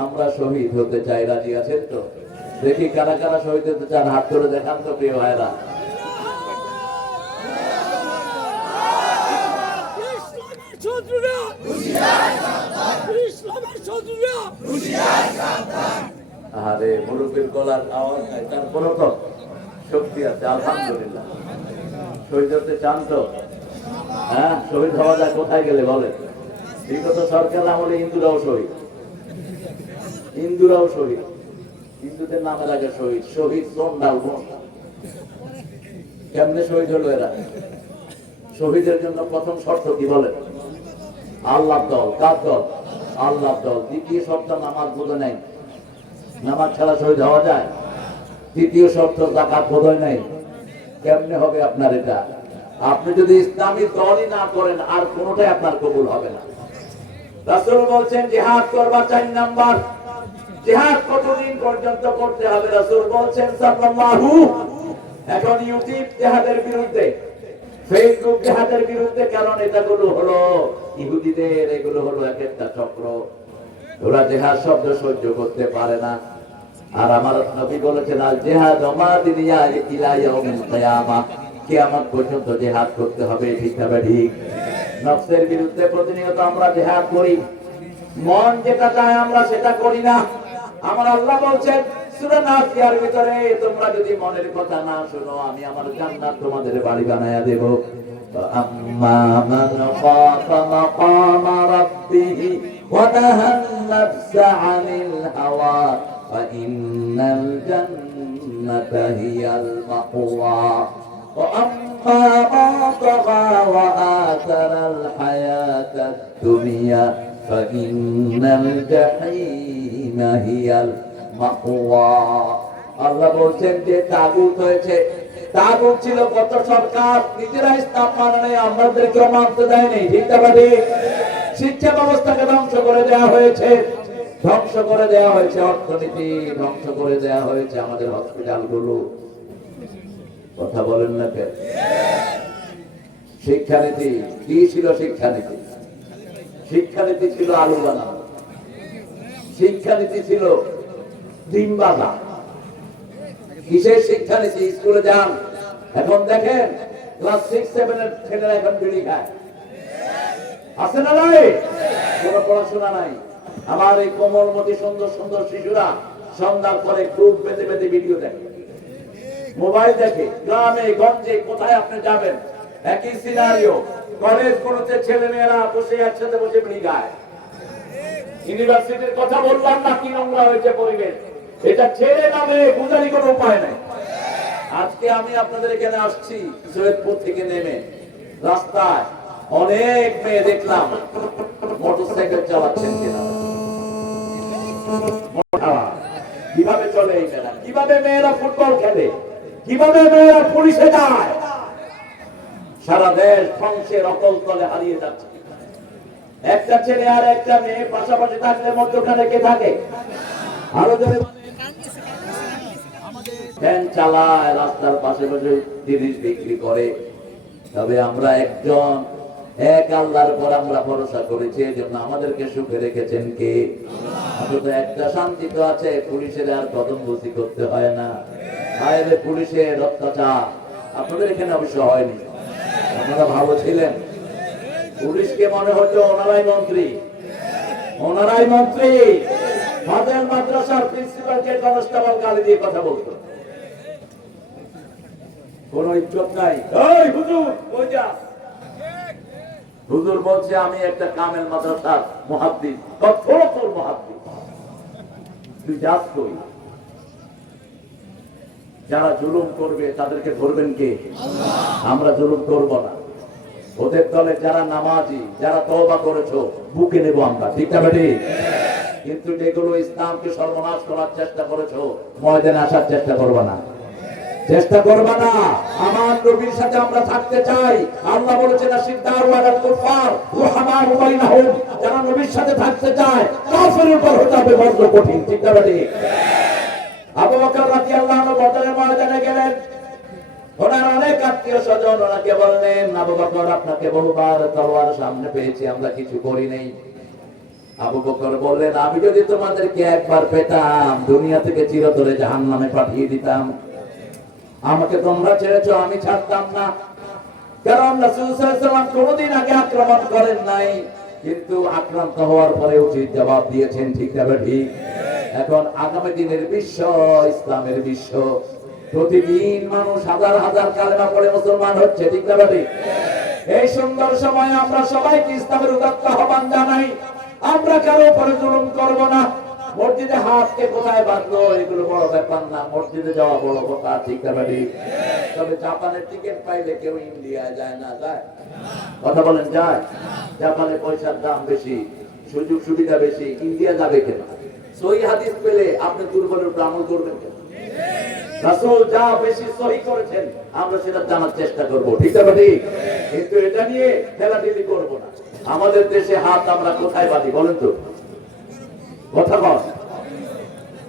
আমরা শহীদ হতে চাই, রাজি আছেন তো? দেখি কারা কারা শহীদ হতে চান, হাত করে দেখান তো প্রিয় ভাইরা। আরে মুরব্বীর গলার আওয়াজ নাই, তারপরও তো শক্তি আছে আলহামদুলিল্লাহ। শহীদ হতে চান তো? হ্যাঁ, শহীদ হওয়া যায় কোথায় গেলে বলে? বিগত সরকার আমলে হিন্দুরাও শহীদ, হিন্দুরাও শহীদ, হিন্দুদের নামের আগে শহীদ। শহীদ চন্ডাল কেমনে শহীদ হলো এরা? শহীদের জন্য প্রথম শর্ত কি বলে? আল্লাহ দল। কার দল? আল্লাহ দল। দ্বিতীয় শর্ত নামাজ বোধ নাই, নামাজ ছাড়া শহীদ হওয়া যায়? তৃতীয় শর্ত যাকাত বোধ নাই। কেমনে হবে আপনার এটা? আপনি যদি ইসলামী দলই না করেন, আর কোনটাই আপনার কবুল হবে না। রাসূল বলছেন জিহাদ করবা 4 নাম্বার। জিহাদ কতদিন পর্যন্ত করতে হবে? রাসূল বলছেন সাল্লাল্লাহু। এখন ইউটিউব জিহাদের বিরুদ্ধে, ফেসবুক জিহাদের বিরুদ্ধে, কারণ এটাগুলো হলো ইহুদিদের, এগুলো হলো এক একটা চক্র। ওরা জিহাদ শব্দ সহ্য করতে পারে না। আর আমার নবী বলেছেন আল জিহাদ মাদিন ইলা ইয়াউমিল কিয়ামা, কিয়ামত পর্যন্ত জিহাদ করতে হবে। ঠিক না ঠিক? নফসের বিরুদ্ধে প্রতিনিয়ত আমরা জিহাদ করি, মন যেটা চায় আমরা সেটা করি না। আমার আল্লাহ বলছেন সূরা নাসিয়ার ভিতরে, তোমরা যদি মনের কথা না শোনো, আমি আমার জান্নাত তোমাদের বাড়ি বানায়া দেব। আম্মা মান খাফা মাকামা রাব্বিহি ওয়া নাহান নাফসা আনিল হাওয়া ফা ইন্নাল জান্নাতা হিয়াল মাওয়া ওয়া আম্মা মান তাগা ওয়া আতারাল হায়াতাদ দুনিয়া ফা ইন্নাল জাহিমা হিয়াল মাওয়া। আল্লাহ বলছেন যে তাগুত হয়েছে, তাগুত ছিল কত সরকার, নিজেরা ইসলাম মানে নাই, আমাদেরকে মানতে দেয় নাই। ঠিক না ঠিক? শিক্ষা ব্যবস্থাকে ধ্বংস করে দেওয়া হয়েছে, ধ্বংস করে দেওয়া হয়েছে অর্থনীতি, ধ্বংস করে দেওয়া হয়েছে আমাদের হসপিটাল গুলো। কথা বলেন না কেন? শিক্ষানীতি কি ছিল? শিক্ষানীতি, শিক্ষানীতি ছিল আলু বানানো, শিক্ষানীতি ছিল ডিম বাজা। কিসের শিক্ষানীতি? স্কুলে যান, এখন দেখেন ক্লাস 6-7 এর ছেলেরা এখন বিড়ি খায়। আছে না নাই? কোনো পড়াশোনা নাই। আমার এই কোমলমতি সুন্দর সুন্দর শিশুরা সন্ধ্যার পরে গ্রুপ পেতে পেতে ভিডিও দেখে, মোবাইল দেখে। গ্রামে গঞ্জে কোথায় আপনি যাবেন, একই সিনারিও। কলেজ পড়তে ছেলে মেয়েরা বসে একসাথে বসে বিড়ি খায়। ইউনিভার্সিটির কথা বললাম না, কি নোংরা হয়েছে পরিবেশ। এটা ছেড়ে নামে বুঝারই কোনো উপায় নাই। আজকে আমি আপনাদের এখানে আসছি সৈয়দপুর থেকে নেমে, রাস্তায় অনেক মেয়ে দেখলাম মোটরসাইকেল চালাচ্ছেন কিনা। কিভাবে চলে এই মেয়েরা? কিভাবে মেয়েরা ফুটবল খেলে? কিভাবে মেয়েরা পুলিশে যায়? সারা দেশ ধ্বংসের অতল তলে হারিয়ে যাচ্ছে। একটা ছেলে আর একটা মেয়ে পাশাপাশি থাকলে মধ্যখানে কে থাকে? আরো জোরে ফ্যান চালায়, রাস্তার পাশে বসে জিনিস বিক্রি করে। তবে আমরা একজন এক আল্লাহর পর আমরা ভরসা করেছি, এজন্য আমাদেরকে সুখে রেখেছেন কে? অন্তত একটা শান্তি তো আছে, পুলিশের আর কদমবুসি করতে হয় না। বাইরে পুলিশের অত্যাচার আপনাদের এখানে অবশ্য হয়নি, আপনারা ভালো ছিলেন। পুলিশকে মনে হতো ওনারাই মন্ত্রী, ওনারাই মন্ত্রী। ফাজিল মাদ্রাসার প্রিন্সিপালকে কনস্টেবল গালি দিয়ে কথা বলতো, কোন ইজ্জত নাই। এই হুজুর কই যা? হুজুর বলছে আমি একটা কামেল মাদ্রাসার মুহাদ্দিস। কত তোর মুহাদ্দিস? তুই যাস কই? যারা জুলুম করবে তাদেরকে ধরবেন কে? আমরা জুলুম করব না। ওদের দলে যারা নামাজি, যারা তওবা করেছো, বুকে নেব আমরা। ঠিক না বেটি? কিন্তু যেগুলো ইসলামকে সর্বনাশ করার চেষ্টা করেছো, ময়দানে আসার চেষ্টা করবে না, চেষ্টা করবে না। আমার নবীর সাথে আমরা থাকতে চাই। আল্লাহ বলেছেন সিদ্দার ওয়ালাল কুফার রহমান বাইনাহুম, যারা নবীর সাথে থাকতে চায় কাফেরের উপর হতে হবে বড় কঠিন। ঠিক না ঠিক? আবু বকর রাদিয়াল্লাহু আনহু বদরের ময়দানে গেলেন, ওনার অনেক আত্মীয় স্বজন ওনাকে বললেন, আবু বকর আপনাকে বহুবার তলোয়ার সামনে পেয়েছি, আমরা কিছু করি নাই। আবু বকর বললেন, আমি যদি তোমাদেরকে একবার পেতাম দুনিয়া থেকে চিরতরে জাহান্নামে পাঠিয়ে দিতাম। আমাকে তোমরা ছেড়েছো, আমি ছাড়তাম না। কারণ রাসূল সাল্লাল্লাহু আলাইহি ওয়াসাল্লাম কোনদিন আগে আক্রমণ করেন নাই, কিন্তু আক্রান্ত হওয়ার পরে উচিত জবাব দিয়েছেন। ঠিক না ঠিক? এখন আগামী দিনের বিশ্ব ইসলামের বিশ্ব, প্রতিদিন মানুষ হাজার হাজার কালেমা পড়ে মুসলমান হচ্ছে। ঠিক না ঠিক? এই সুন্দর সময় আমরা সবাইকে ইসলামের উদাত্ত আহ্বান জানাই, আমরা কারো উপরে জুলুম করব না। মসজিদে হাতকে কোথায় বাঁধলো এগুলো বড় ব্যাপার না, মসজিদে যাওয়া বড় কথা। ঠিক না ঠিক? তবে জাপানের টিকিট পাইলে কেউ ইন্ডিয়া যায় না, যায়? কথা বলেন, যায়? জাপানে পয়সার দাম বেশি, সুযোগ সুবিধা বেশি, ইন্ডিয়া যাবে কেন? সহি হাদিস পেলে আপনি দুর্বলের উপর আমল করবেন কেন? রাসূল যা বেশি সহি করেছেন আমরা সেটা জানার চেষ্টা করব। ঠিক আছে ঠিক? কিন্তু এটা নিয়ে ঠেলাঠেলি করব না। আমাদের দেশে হাত আমরা কোথায় বাঁধি বলেন তো? কথা বল।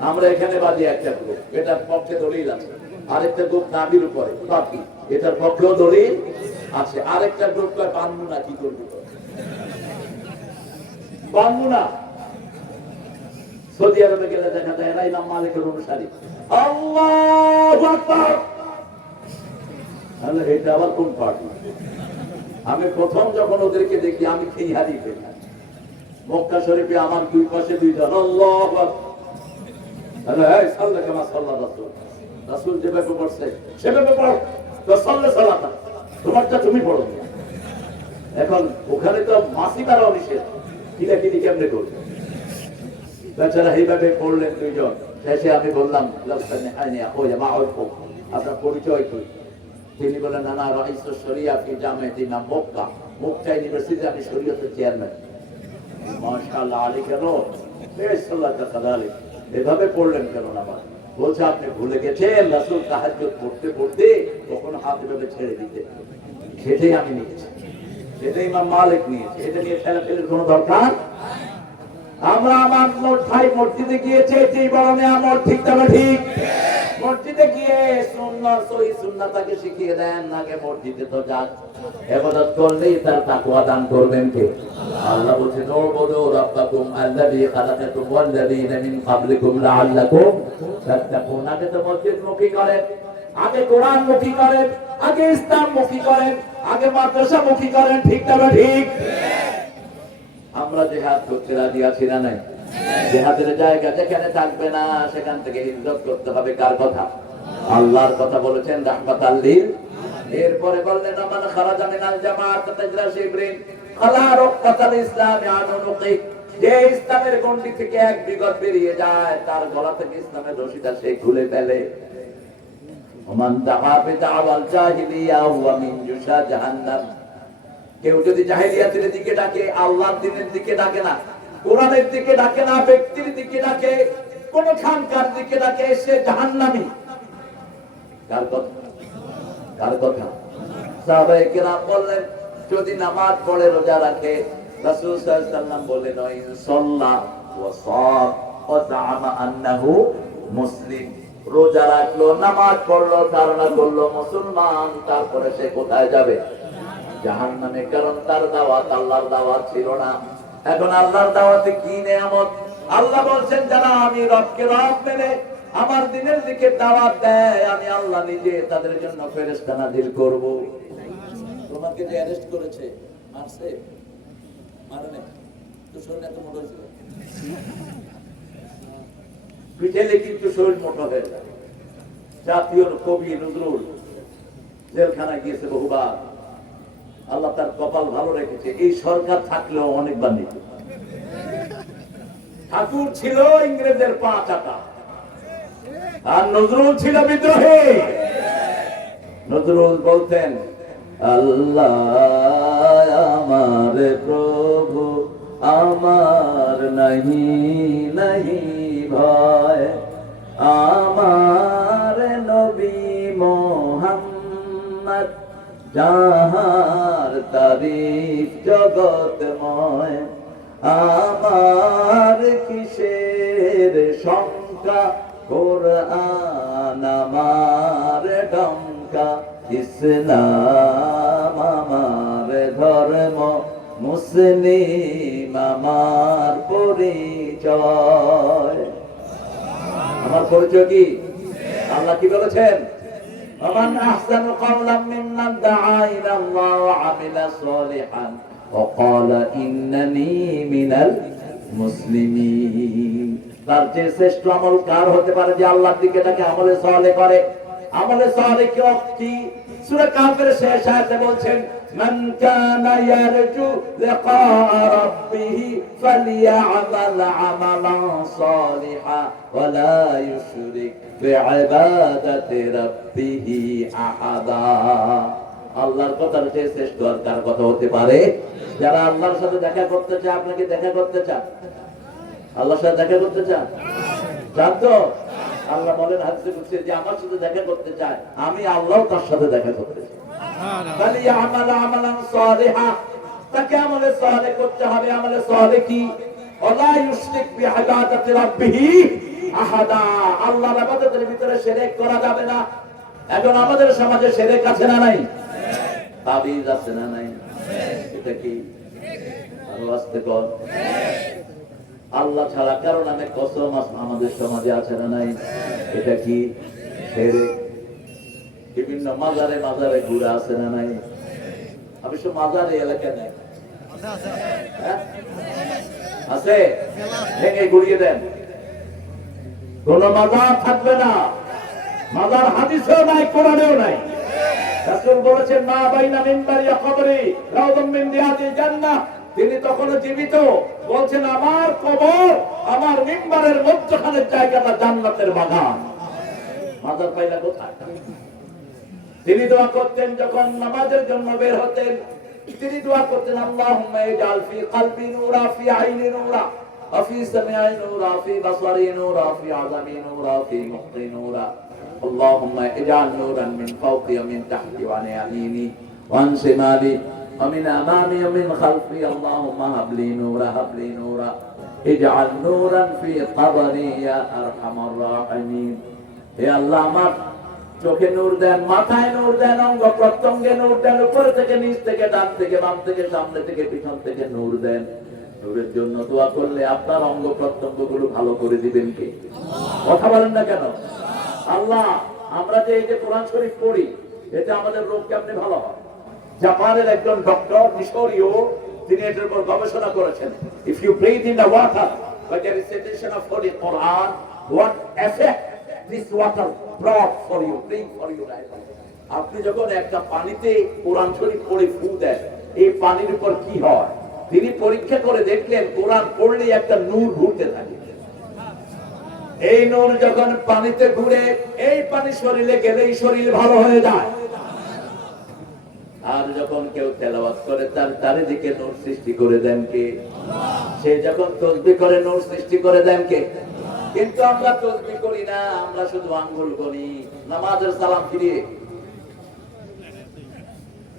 আমরা এখানে বাঁধি একটা গ্রুপ, এটার পক্ষে দলিল আছে। আরেকটা গ্রুপ নাভির উপরে বাকি, এটার পক্ষেও দলিল আছে। আরেকটা গ্রুপ কয় বাঁধবো না, কি করবো? বাঁধবো না। সৌদি আরবে গেলে দেখা যায় এরা ইমাম মালিকের অনুসারী। আল্লাহু আকবার। তাহলে এটা আবার কোন পার্টি? আমি প্রথম যখন ওদেরকে দেখি আমি খেই হারিয়ে ফেলি। মক্কা শরীফে আমার দুই পাশে দুইজন আল্লাহু আকবার। তাহলে এই সাল্লাল্লাহু আলাইহি ওয়াসাল্লাম রাসূল যেভাবে পড়ছে সেভাবে পড়ো। তো সাল্লাল্লাহু আলাইহি ওয়াসাল্লাম তোমারটা তুমি পড়ো। এখন ওখানে তো মাসি মারাও নিষেধ, কিলাকিলি কেমনে করবে? বেচারা এইভাবে পড়লেন দুইজন। শেষে আমি বললাম আপনার পরিচয় কি? তিনি বললেন নানা রাইস শরিয়া ফি জামিয়াত ইমাম মক্কা, মক্কা ইউনিভার্সিটি আমি শরীয়তের চেয়ারম্যান। মাশাআল্লাহ আলাইহি কেন এভাবে পড়লেন কেন? নামাজ বলছে আপনি ভুলে গেছেন রাসূল তাহাজ্জুদ পড়তে পড়তে তখন হাত এভাবে ছেড়ে দিতে, সেটাই আমি নিয়েছি, সেটাই ইমাম মালিক নিয়েছে। এটা নিয়ে ঠেলাঠেলির কোনো দরকার। আমরা আমার ভাই মসজিদে গিয়েছে এই বড় নেয়ামত। ঠিক না ঠিক? মসজিদে গিয়ে সুন্নাত সহি সুন্নাতকে শিখিয়ে দেন। আগে মসজিদে তো যান, ইবাদত করলেই তার তাকওয়া দান করবেন কে? আল্লাহ বলেছেন উবুদু রাব্বাকুম আল্লাযী খালাকাকুম ওয়াল্লাযীনা মিন ক্বাবলিকুম লাআল্লাকুম তাত্তাকুন। আগে তো মসজিদ মুখী করেন, আগে কোরআন মুখী করেন, আগে ইসলাম মুখী করেন, আগে মাদ্রাসা মুখী করেন। ঠিক না ঠিক? আমরা জিহাদ করতে রাজি আছি না নাই? জিহাদের জায়গা যেখানে থাকবে না সেখান থেকে হিজরত করতে হবে। কার কথা? আল্লাহর কথা বলেছেন রাহমাতাল লিল। এরপরে বললেন মান খারাজা মিনাল জামাআত তাজরা শিবরিন খালা রাকাতাল ইসলাম আনুনুকি। যে ইসলামের গণ্ডি থেকে এক বিগত বেরিয়ে যায় তার গলা থেকে ইসলামের রশিটা সে খুলে ফেলে। ওমান দাআ বিদাওয়াল জাহিলিয়া হুয়া মিন জুশা জাহান্নাম। কেউ যদি জাহেলিয়াতের দিকে ডাকে, আল্লাহর দ্বীনের দিকে ডাকে না, কোরআনের দিকে ডাকে না, ব্যক্তির দিকে ডাকে, কোন খানকার দিকে ডাকে, সে জাহান্নামী। কার কথা? কার কথা? সাহাবায়ে কেরাম বললেন যদি নামাজ পড়ে রোজা রাখে, রাসূল সাল্লাল্লাহু আলাইহি ওয়াসাল্লাম বলেন ইন সাল্লা ওয়া সাম ওয়া জাআমা আন্নাহু মুসলিম। রোজা রাখলো, নামাজ পড়লো, ধারণা করলো মুসলমান, তারপরে সে কোথায় যাবে? জাহান্নামে। কারণ তার দাওয়াত আল্লাহর দাওয়াত ছিল না। এখন আল্লাহর দাওয়াতে কি নিয়ামত! আল্লাহ বলছেন যারা আমি রবকে রব মেনে আমার দ্বীনের দিকে দাওয়াত দেয়, আমি আল্লাহ নিজে তাদের জন্য ফেরেশতা নাযিল করব। তোমাকে যে অ্যারেস্ট করেছে মারছে, মারে না তো শরীর এত মোটা হয়েছিল, পিঠেলে কিন্তু শরীর মোটা হয়ে যায়। জাতীয় কবি নজরুল জেলখানায় গিয়েছে বহুবার। আল্লাহ তার কপাল ভালো রেখেছে, এই সরকার থাকলেও অনেকবার নিত। ঠাকুর ছিল ইংরেজের পা চাটা, আর নজরুল ছিল বিদ্রোহী। নজরুল বলতেন আল্লাহ আমার প্রভু আমার নাহি নাহি ভয়, আমার নবী মোহাম্মদ যাহার তারিফ জগৎময়, আমার কিসের শঙ্কা, কোরআন আমার ডঙ্কা, ইসলাম আমার ধর্ম, মুসলিম আমার পরিচয়। আমার পরিচয় কি? আল্লাহ কি বলেছেন? ومن أحسن قولا ممن دعا إلى الله وعمل صالحا وقال إنني من المسلمين। তার চেয়ে শ্রেষ্ঠ আমল কার হতে পারে যে আল্লাহর দিকে তাকে আমলে সালেহ করে? আমলে সালেহ কি? সূরা কাফের শেষ আয়াতে বলছেন, মান কানা ইয়ারজু লিকা রাব্বিহি ফালইয়ামাল আমালান সালিহা ওয়া লা ইউশরিক বিইবাদাতি রাব্বিহি আহাদা। আল্লাহর কথার চেয়ে শ্রেষ্ঠ আর কার কথা হতে পারে? যারা আল্লাহর সাথে দেখা করতে চায়। আপনাকে দেখা করতে চান? আল্লাহর সাথে দেখা করতে চান? চান তো? আল্লাহ বলেন হাদিসে কুদসি যে আমার সাথে দেখা করতে চায়, আমি আল্লাহ তার সাথে দেখা করতে চাই। তাহলে আমাল আমালান সালিহা, তাকে আমলে সালেহ করতে হবে। আমলে সালেহ কি? ওয়ালা ইউশরিক বিইবাদাতি রাব্বিহি আহাদা। আল্লাহর ইবাদতের ভিতরে শিরক করা যাবে না। এখন আমাদের সমাজে শিরক আছে না নাই? তাবিজ আছে না নাই? এটা কি? আল্লাহ কর আল্লাহ ছাড়া কারো নামে কসম আমাদের সমাজে আছে না নাই? এটা কি? শিরক। বিভিন্ন মাজারে মাজারে ঘুরে আছে না নাই? অবশ্য মাজারে এলাকা নেই, আছে, ভেঙে ঘুরিয়ে দেন। কোন মাজার থাকবে না। মাজার হাদিসেও নাই, কোরআনেও নাই। রাসূল বলেছেন, মা বাইনা মিনবারি ওয়া কবরি রাউদাম মিন রিয়াদিল জান্নাহ। তিনি তখনও জীবিত, বলছেন আমার কবর আমার মিম্বারের মধ্যখানের জায়গাটা জান্নাতের বাগান। মাজার পাইলা কোথায়? তিনি দোয়া করতেন যখন নামাজের জন্য বের হতেন, তিনি দোয়া করতেন, আল্লাহুম্মা ইজআল ফি কলবি নূরা, ফি আইনি নূরা, ওয়া ফি সামঈ নূরা, ফি বাসারি নূরা, ফি আযামি নূরা, ফি মুখি নূরা। আল্লাহুম্মা ইজআল নূরান মিন ফাওকি ওয়া মিন তাহতি ওয়া আন ইয়ামিনি ওয়া আন শিমালি ওয়া মিন আমামি ওয়া মিন খালফি। আল্লাহুম্মা হাবলি নূরা, হাবলি নূরা, ইজআল নূরান ফি কবরি ইয়া আরহামার রাহিমিন। হে আল্লাহ, আমার চোখে নূর দেন, মাথায় নূর দেন, অঙ্গ প্রত্যঙ্গে নূর দেন, উপর থেকে নিচ থেকে, ডান থেকে বাম থেকে, সামনে থেকে পিছন থেকে নূর দেন। নূরের জন্য দোয়া করলে আপনার অঙ্গ প্রত্যঙ্গ গুলো ভালো করে দিবেন কে? কথা বলেন না কেন? আল্লাহ। আমরা যে এই যে কোরআন শরীফ পড়ি, এতে আমাদের রোগ কেমনে ভালো হয়? জাপানের একজন ডক্টর, মিশরীয়, তিনি এটার উপর গবেষণা করেছেন। If you breathe in the water by the recitation of holy Quran, what effect this water brought for you, bring for you life. আপনি যখন একটা পানিতে কোরআন শরীফ পড়ে ফু দেন, এই পানির উপর কি হয়? তিনি পরীক্ষা করে দেখলেন, কোরআন পড়লে একটা নূর ঘুরতে থাকে। এই নূর যখন পানিতে ঘুরে, এই পানি শরীরে গেলেই শরীর ভালো হয়ে যায়। আর যখন কেউ তেলাওয়াত করে, তার চারিদিকে নূর সৃষ্টি করে দেন কে? সে যখন তাসবিহ করে, নূর সৃষ্টি করে দেন কে? কিন্তু আমরা তাসবিহ করি না, আমরা শুধু আঙ্গুল করি। নামাজের সালাম ফিরিয়ে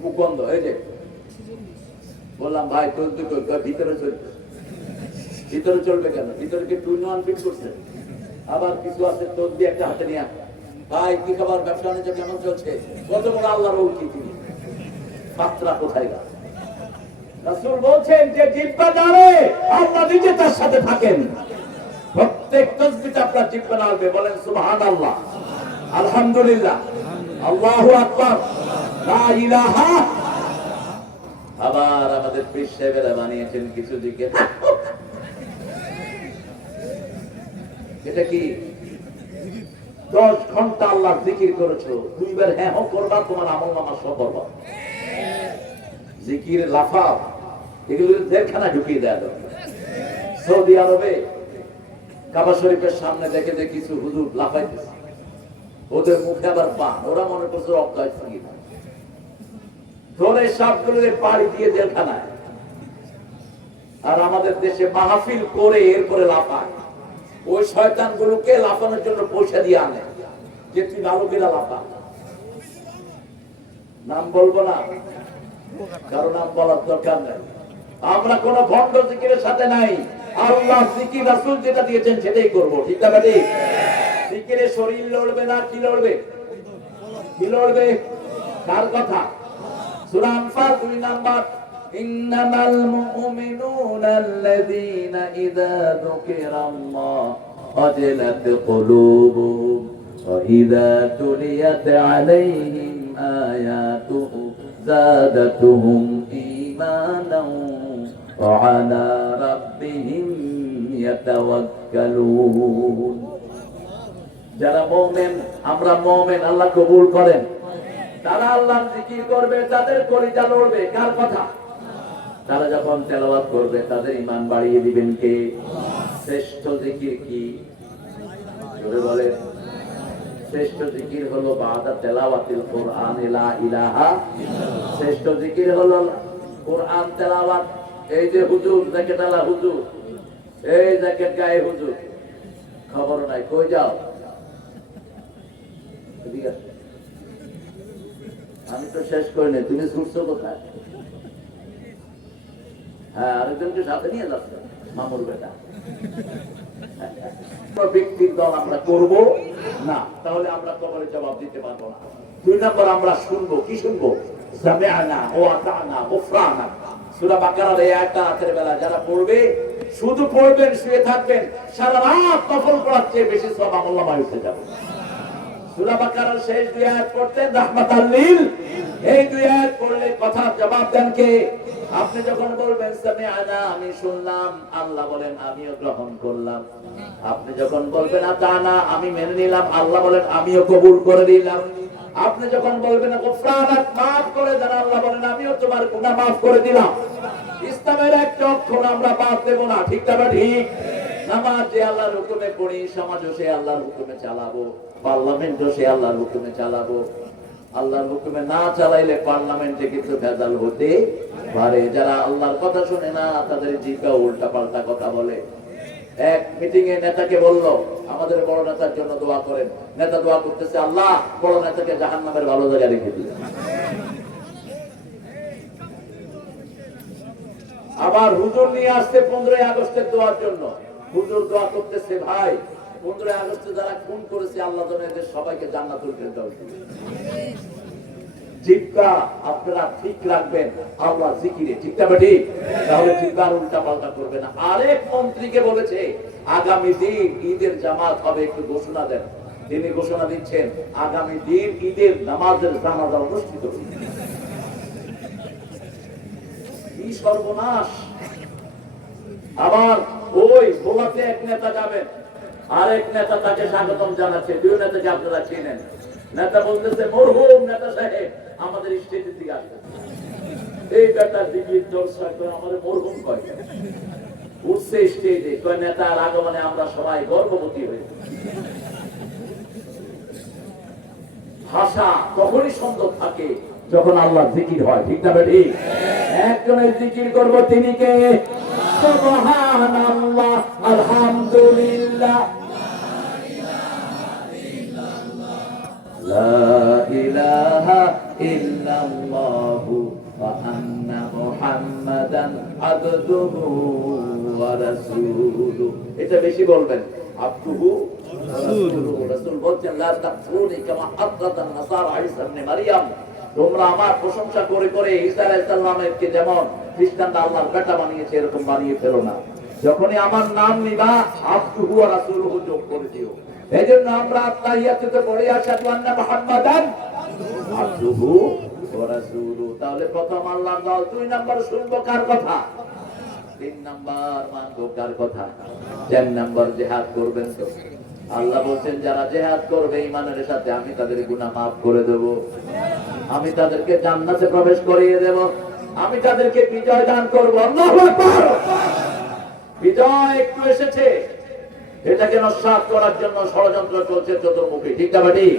মুখ বন্ধ। এই যে বললাম ভাই তাসবিহ করি, ভিতরে চলবে। ভিতরে চলবে কেন? ভিতরে কি টুইন ওয়ান ফিট করছে? আবার কিছু আছে তাসবিহ একটা হাতে নিয়ে, ভাই কি খবর, ব্যবসা বাণিজ্য কেমন চলছে? কত বড় আল্লাহর ওলি তিনি, পাত্রা কোথায় গা? রাসূল বলছেন যে জিহ্বা নাড়ে, আল্লাহ নিজে তার সাথে থাকেন। প্রত্যেক তাসবিহতে আপনার জিহ্বা নাড়বে। বলেন সুবহানাল্লাহ, আলহামদুলিল্লাহ, আল্লাহু আকবার, লা ইলাহা। আবার আমাদের পীর সাহেবেরা বানিয়েছেন কিছু জিকির। এটা কি? 10 ঘন্টা আল্লাহর জিকির করেছো, 2 বার হ্যাঁ হো করবা, তোমার আমলনামা সব করবা। জিকির লাফা, এগুলো জেলখানা ঢুকিয়ে দেয়া দরকার। সৌদি আরবে কাবা শরীফের সামনে দেখে যে কিছু হুজুর লাফাইতেছে, ওদের মুখে আবার বান, ওরা মনে করছে রক্ত আসছে কিনা, ধরে সবগুলোর পাড়ি দিয়ে জেলখানায়। আর আমাদের দেশে মাহফিল করে এরপরে লাফায়। ওই শয়তান গুলোকে লাফানোর জন্য পয়সা দিয়ে আনে যে তুই ভালো কিনা লাফা। নাম বলবো না, কারণ নাম বলার দরকার নেই। আমরা কোন ভণ্ড জিকিরের সাথে নাই। আল্লাহ জিকির রাসূল যেটা দিয়েছেন সেটাই করবো, ঠিক না ঠিক? জিকিরে শরীর লড়বে না, কি লড়বে? কি লড়বে? কার কথা? সূরা আনফাল 2 নাম্বার, ইন্নামাল মুমিনুনা আল্লাযীনা ইযা যুকিরাল্লাহ ওয়াজিলাত কুলুবুহুম ওয়া ইযা তুলিয়াত আলাইহিম আয়াতুহু যাদাতুহুম ঈমানাও ওয়া আলা রাব্বিহিম ইয়াতাওয়াক্কালুন। যারা মুমিন, আমরা মুমিন, আল্লাহ কবুল করেন, তারা আল্লাহর জিকির করবে, তাদের কলিজা লড়বে। কার কথা? তারা যখন তেলাওয়াত করবে তাদের ঈমান বাড়িয়ে দিবেন কে? শ্রেষ্ঠ জিকির কি? জোরে বলেন। শ্রেষ্ঠ জিকির হলো বাদা তেলাওয়াতিল কুরআন লা ইলাহা। শ্রেষ্ঠ জিকির হলো কুরআন তেলাওয়াত। এই যে হুজুর জ্যাকেট আলা হুজুর, এই জ্যাকেট গায়ে হুজুর, খবর নাই কই যাও? আমি তো শেষ করি নাই, তুমি ছুটছো কোথায়? হ্যাঁ, আরেকজনকে সাথে নিয়ে যাচ্ছে, মামুর বেটা। ব্যক্তির দল আমরা করব না, তাহলে আমরা কবরে জবাব দিতে পারবো না। 2 নম্বর, আমরা শুনবো। কি শুনবো? সামিআনা ওয়া আতানা গুফরানা। সূরা বাকারার এই আয়াতটা রাতের বেলা যারা পড়বে, শুধু পড়বেন, শুয়ে থাকবেন, সারা রাত নফল পড়ার চেয়ে বেশি সওয়াব আমলনামায় উঠে যাবে। সূরা বাকারার শেষ 2 আয়াত পড়তেন রাহমাতাল লিল। এই 2 আয়াত পড়লে কথার জবাব দেন কে? আপনি যখন বলবেন সামিআনা, আমি শুনলাম, আল্লাহ বলেন আমিও গ্রহণ করলাম। আপনি যখন বলবেন আতানা, আমি মেনে নিলাম, আল্লাহ বলেন আমিও কবুল করে নিলাম। আপনি যখন বলবেন গুফরানাক, মাফ করে দেন, আল্লাহ বলেন আমিও তোমার গুনাহ মাফ করে দিলাম। ইসলামের একটা অক্ষর আমরা বাদ দেব না, ঠিক না ঠিক? নামাজ যে আল্লাহর হুকুমে পড়ি, সমাজও সে আল্লাহর হুকুমে চালাবো, পার্লামেন্টও সে আল্লাহর হুকুমে চালাবো। আল্লাহর হুকুমে না চালাইলে পার্লামেন্টে কিন্তু ভেজাল হতে পারে। যারা আল্লাহর কথা শুনে না, তাদের জিহ্বা উল্টা পাল্টা কথা বলে। এক মিটিং এ নেতাকে বলল, আমাদের বড় নেতার জন্য দোয়া করেন। নেতা দোয়া করতেছে, আল্লাহ বড় নেতাকে জাহান্নামের ভালো জায়গায় রেখে দিন। আবার হুজুর নিয়ে আসছে 15 আগস্টের দোয়ার জন্য। হুজুর দোয়া করতেছে, ভাই 15 আগস্টে যারা খুন করেছে, আল্লাহ যেন এদের সবাইকে জান্নাতুল ফেরদাউস দেন। জিহ্বা আপনারা ঠিক রাখবেন আল্লাহ জিকিরে, ঠিক না ঠিক? তাহলে জিহ্বার উল্টা পাল্টা করবে না। আরেক মন্ত্রীকে বলেছে আগামী দিন ঈদের জামাত হবে, একটু ঘোষণা দেন। তিনি ঘোষণা দিচ্ছেন আগামী দিন ঈদের নামাজের জানাজা অনুষ্ঠিত হবে। কি সর্বনাশ! আবার ওই ভোলাতে এক নেতা যাবেন, আরেক নেতা তাকে স্বাগতম জানাচ্ছে। 2 নেতাকে আপনারা চেনেন। নেতা বলতেছে, মরহুম নেতা সাহেব আমাদের স্টেজের দিকে আসবেন। এই বেটা দিকে জলসা করে আমাদের মরহুম কয় উঠছে স্টেজে, কয় নেতার আগমনে আমরা সবাই গর্ভবতী হয়েছি। ভাষা তখনই সুন্দর থাকে যখন আল্লাহ জিকির হয়, ঠিক না ঠিক? একজনের জিকির করব, তিনি কে? সুবহানাল্লাহ, আলহামদুলিল্লাহ, লা ইলাহা ইল্লাল্লাহু ওয়া আন্না মুহাম্মাদান আবদুহু ওয়া রাসূলুহু। এটা বেশি বলবেন, আবদুহু ওয়া রাসূলুহু। রাসূল বলছেন, লা তাকফুরনি কামা আতরাতান নাসারা ঈসা ইবনে মারইয়াম। তোমরা আমার প্রশংসা করে করে ঈসা আলাইহিস সালামকে যেমন খ্রিস্টানরা আল্লাহর বেটা বানিয়েছে, এরকম বানিয়ে ফেলো না। যখনই আমার নাম নিবা, আবদুহু ওয়া রাসূলুহু যোগ করে দিও। এজন্য আমরা তাহিয়াতুতে পড়ে আশহাদু আন্না মুহাম্মাদান আবদুহু ওয়া রাসূলুহু। তাহলে প্রথম আল্লাহর দল, 2 নাম্বার শুনবো কার কথা, 3 নাম্বার মানবো কার কথা, 4 নাম্বার জিহাদ করবেন তো। আল্লাহ বলেন যারা জিহাদ করবে ঈমানের সাথে, আমি তাদের গুনাহ maaf করে দেব, আমি তাদেরকে জান্নাতে প্রবেশ করিয়ে দেব, আমি তাদেরকে বিজয় দান করব। আল্লাহু আকবার! বিজয় একটু এসেছে, এটাকে নস্যাৎ করার জন্য ষড়যন্ত্র চলছে চতুর্মুখী, ঠিক না ঠিক?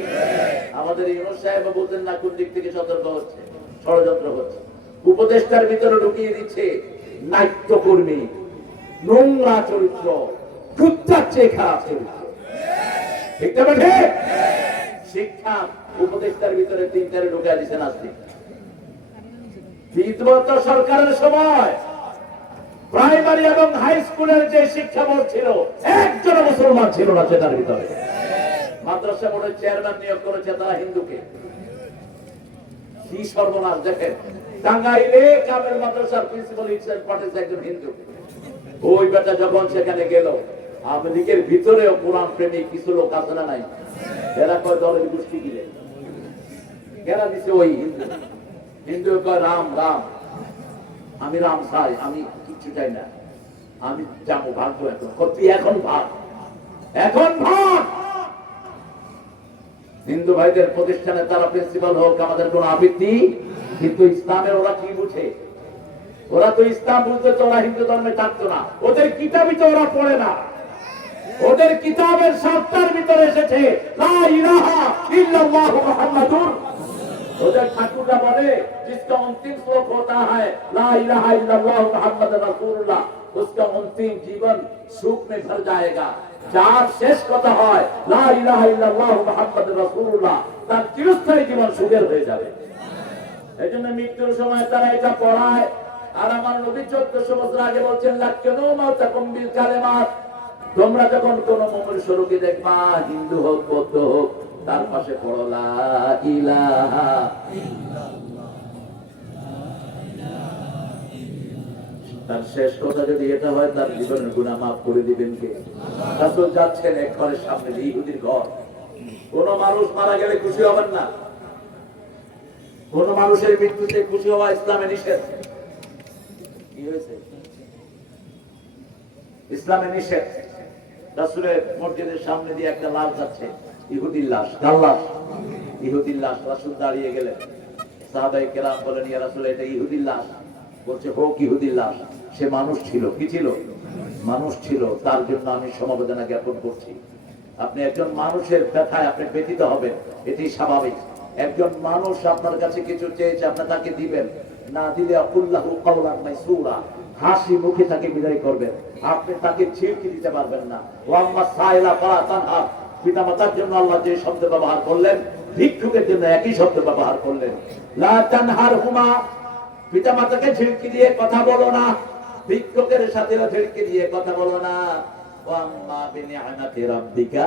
আমাদের ইউনূস সাহেব বলতেন না কোন দিক থেকে সতর্ক হচ্ছে, ষড়যন্ত্র হচ্ছে, উপদেষ্টার ভিতরে ঢুকিয়ে দিচ্ছে, নাট্যকর্মী, নোংরা চরিত্র, কুত্তার চেয়ে খারাপ চরিত্র। ঠিক না বেঠে? শিক্ষা উপদেষ্টার ভিতরে 3টারে ঢুকাই দিচ্ছেন আজকে। বিগত সরকারের সময় প্রাইমারি এবং হাই স্কুলের যে শিক্ষা বোর্ড ছিল, একজন মুসলমান ছিল না সেটার ভিতরে। মাদ্রাসা বোর্ডের চেয়ারম্যান নিয়োগ করেছে তারা হিন্দুকে। কি সর্বনাশ দেখেন! টাঙ্গাইলে কামেল মাদ্রাসার প্রিন্সিপাল হিসেবে পাঠিয়েছে একজন হিন্দু। ওই বেটা যখন সেখানে গেল, আওয়ামী লীগের ভিতরেও কোরআন প্রেমিক কিছু লোক আছে না নাই? এরা কয় দলের গোষ্ঠী গিলে এরা দিছে ওই হিন্দু। হিন্দু কয় রাম রাম, আমি রাম চাই, আমি কিচ্ছু চাই না, আমি যাবো ভাগ্য। এখন ভাগ, এখন ভাগ। হিন্দু ভাইদের প্রতিষ্ঠানে তারা প্রিন্সিপাল হোক, আমাদের কোন আপত্তি, কিন্তু ইসলামের ওরা কি বুঝে? ওরা তো ইসলাম বুঝতে তো ওরা হিন্দু ধর্মে থাকতো না। ওদের কিতাবই তো ওরা পড়ে না। ওদের কিতাবের সাতটার ভিতরে এসেছে লা ইলাহা ইল্লাল্লাহু মুহাম্মাদুর। ওদের ঠাকুররা বলে जिसका अंतिम श्लोक होता है ला इलाहा इल्लल्लाह मुहम्मद रसूलुल्लाह, उसका अंतिम जीवन सुख में भर जाएगा। যার শেষ কথা হয় লা ইলাহা ইল্লাল্লাহ মুহাম্মদ রাসূলুল্লাহ, তার চিরস্থায়ী জীবন সুখের হয়ে যাবে। এজন্য মৃত্যুর সময় তারা এটা পড়ায়। আর আমার নবী 1400 বছর আগে বলছেন লাক্কানু মাউতাকুম বিল কালিমাত, তোমরা যখন কোন মুমিন শরীকে দেখবা, হিন্দু হোক বৌদ্ধ হোক, তার পাশে পড়ো লা ইলাহা ইল্লাল্লাহ। তার শেষ কথা যদি এটা হয়, তার জীবনের গুনাহ মাফ করে দিবেন কে? রাসূল যাচ্ছেন এক ঘরের সামনে, ইহুদির ঘর। কোন মানুষ মারা গেলে খুশি হবেন না। কোন মানুষের মৃত্যুতে খুশি হওয়া ইসলামে নিষেধ। কি হয়েছে? ইসলামে নিষেধ। রাসূলের মসজিদের সামনে দিয়ে একটা লাশ যাচ্ছে, ইহুদির লাশ। কার লাশ? ইহুদির লাশ। রাসূল দাঁড়িয়ে গেলেন। সাহাবায়ে কেরাম বলেন, ইয়া রাসূল, এটা ইহুদির লাশ। বলছে, হোক ইহুদির লাশ, সে মানুষ ছিল। কি ছিল? মানুষ ছিল। তার জন্য আমি সমবেদনা জ্ঞাপন করছি। আপনি একজন মানুষের ব্যথায় আপনি ব্যথিত হবেন, এটি স্বাভাবিক। একজন মানুষ আপনার কাছে কিছু চেয়েছে, আপনি তাকে দিবেন। না দিলে আকুল্লাহু কাওলান মাইসুরা, হাসি মুখে তাকে বিদায় করবেন। আপনি তাকে ছিড়কি দিতে পারবেন না। ওয়াম্মা সাইলা ফালা তানহা, পিতামাতার জন্য আল্লাহ যে শব্দ ব্যবহার করলেন, ভিক্ষুকের জন্য একই শব্দ ব্যবহার করলেন। লা তানহারহুমা, পিতামাতাকে ঝিড়কি দিয়ে কথা বলো না, ভিক্ষুকের সাথেও ঝিড়কি দিয়ে কথা বলো না। ওয়াম্মা বিনিআমাতি রাব্বিকা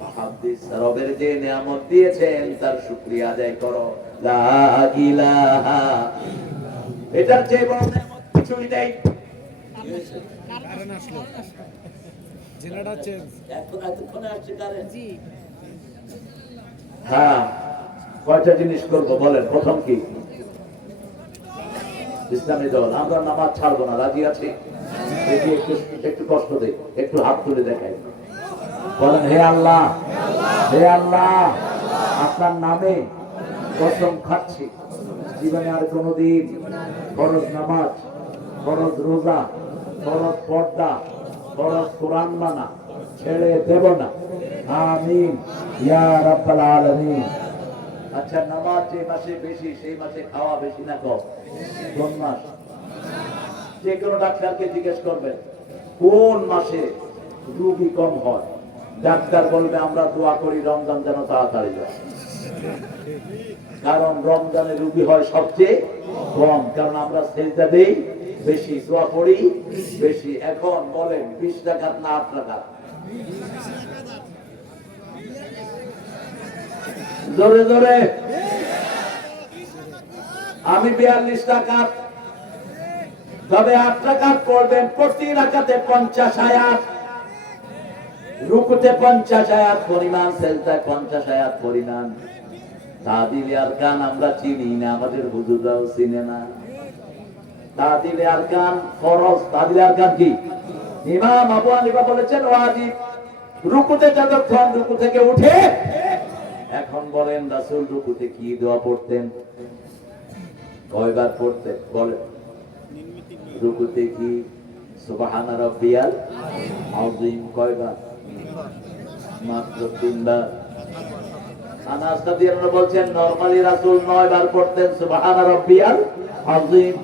ফাহাদ্দিস, রবের যে নিয়ামত দিয়েছেন তার শুকরিয়া আদায় করো। লা ইলাহা ইল্লাল্লাহ, এটার চেয়ে বড় নিয়ামত কিছুই নেই। কারণ আসলো জেলাটা চেঞ্জ, এতক্ষণে আসছে কারেন্ট। জি হ্যাঁ, কয়টা জিনিস করবো বলেন? প্রথম কি? ইসলামী দল। আমরা নামাজ ছাড়বো না, রাজি আছি? একটু কষ্ট দেই, একটু হাত তুলে দেখাই, বলেন হে আল্লাহ, হে আল্লাহ, আপনার নামে কসম খাচ্ছি, জীবনে আর কোনদিন ফরজ নামাজ, ফরজ রোজা, ফরজ পর্দা, ফরজ কোরআন মানা ছেড়ে দেব না। আমিন ইয়া রাব্বাল আলামিন। আচ্ছা, নামাজ যে মাসে বেশি, সেই মাসে খাওয়া বেশি না কম? কোন মাস? যে কোনো ডাক্তারকে জিজ্ঞেস করবেন কোন মাসে রোগী কম হয়, ডাক্তার বলবে আমরা দোয়া করি রমজান যেন তাড়াতাড়ি যায়। কারণ রমজানে রোগী হয় সবচেয়ে কম, কারণ আমরা সেজদা দেই বেশি, দোয়া করি বেশি। এখন বলেন 20 টাকা না 8 টাকা? জোরে জোরে। আমি 42 টাকা, তবে 8 টাকা পড়বেন প্রতি রাকাতে 50 আয়াত, রুকুতে 50 আয়াত পরিমাণ, সেজদায় 50 আয়াত পরিমাণ। তাহদিলে আরকান আমরা চিনি না, আমাদের হুজুররাও চিনে না। তাহদিলে আরকান ফরজ। তাহদিলে আরকান কি? ইমাম আবু হানিফা বলেছেন ওয়াজিব। রুকুতে যতক্ষণ রুকু থেকে উঠে, এখন বলেন রাসূল রুকুতে কি দোয়া পড়তেন, কয়বার পড়তেন বলেন? রুকুতে কি সুবহানা রাব্বিয়াল আযীম কয়বার? মাত্র 3 বার। আনাস রাদিয়াল্লাহু বলছেন নরমালি রাসূল 9 বার পড়তেন সুবহানা রাব্বিয়াল আযীম।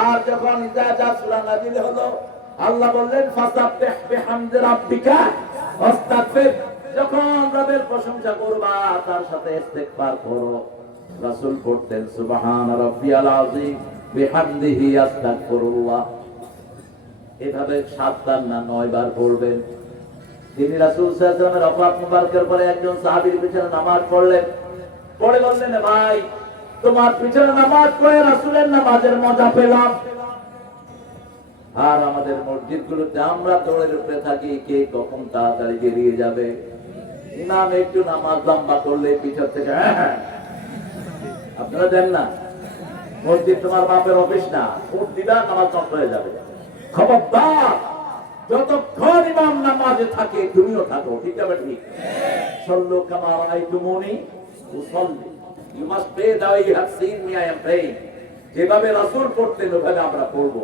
আর যখন ইজাজা সূরা নাযিল হলো, আল্লাহ বললেন ফাসাব্বিহ বিহামদি রাব্বিকা ওয়াস্তাগফির, যখন রবের প্রশংসা করবা তার সাথে ইস্তিগফার করো। রাসূল পড়তেন সুবহান রাব্বিয়াল আযীম বিহামদিহি আস্তাগফিরুল্লাহ। এভাবে 7 বার না 9 বার পড়বেন। তিনি রাসূল সাল্লাল্লাহু আলাইহি ওয়াসাল্লামের ওফাত মুবারকের পরে একজন সাহাবীর পিছনে নামাজ পড়লেন, পড়ে বললেন, ভাই তোমার পিছনে নামাজ পড়ে রাসূলের নামাজের মজা পেলাম, আর আমাদের মসজিদগুলোতে আমরা দৌড়ের উপরে থাকি, কে কখন তাড়াতাড়ি বেরিয়ে যাবে। ইমাম একটু নামাজ লম্বা করলে পিছন থেকে আপনারা দেন না, মসজিদ তোমার বাপের অফিস না, ভোট দিবা নামাজ নষ্ট হয়ে যাবে। খবরদার, যতক্ষণ ইমাম নামাজে থাকে তুমিও থাকো, ঠিক আছে? ঠিক। সল্লু কামা রাআইতুমুনি উসাল্লি, you must pray the way you have seen me I am praying. যেভাবে রাসূল পড়তেন ওভাবে আমরা পড়ব।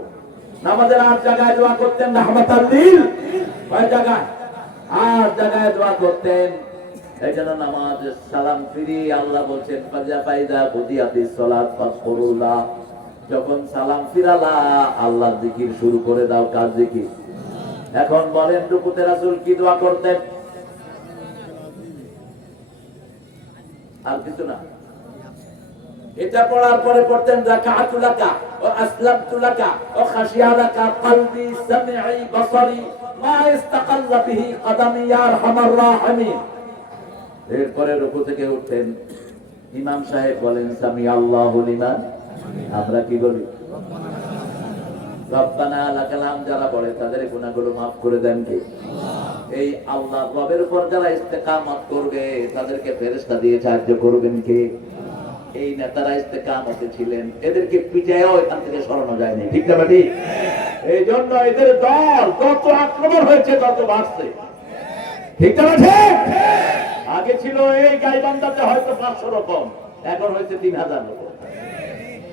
নামাজের 8 জায়গায় দোয়া করতেন রাহমাতাল লিল, 6 জায়গায় 8 জায়গায় দোয়া করতেন। এইজন্য নামাজে সালাম ফিরি আল্লাহ বলেন ফাজা ফাইদা বুদিয়াতিস সালাত ফাসকুরুল্লাহ, যখন সালাম ফিরালা আল্লাহর জিকির শুরু করে দাও। কার জিকির? এখন বলেন রুকুতে রাসূল কি দোয়া করতেন? আর কিছু না। এটা পড়ার পরে পড়তেন রাকাআতু লাকা ওয়া আসলামতু লাকা ওয়া খাশিয়া লাকা কলবি সামঈ বসরি মা ইস্তাকাল্লা বিহি কদমি ইয়া আরহামার রাহিমিন। এরপরে রুকু থেকে উঠতেন, ইমাম সাহেব বলেন সামি আল্লাহু লিমান, আমরা কি বলি? রব্বানা লাকাল হামদ। যারা বলে তাদের গুনাহগুলো maaf করে দেন কে? এই আল্লাহ রবের উপর যারা ইস্তেকামত করবে তাদেরকে ফেরেশতা দিয়ে সাহায্য করবেন কে? এই নেতারা ইস্তেকামতে ছিলেন, এদেরকে পিটায়ও এখান থেকে সরানো যায়নি, ঠিক না বেটি? এই জন্য এদের দল যত আক্রমণ হয়েছে তত বাড়ছে, ঠিক না বেটি? আগে ছিল এই গাইবান্ধাতে হয়তো 500 রকম, এখন হয়েছে 3000 রকম।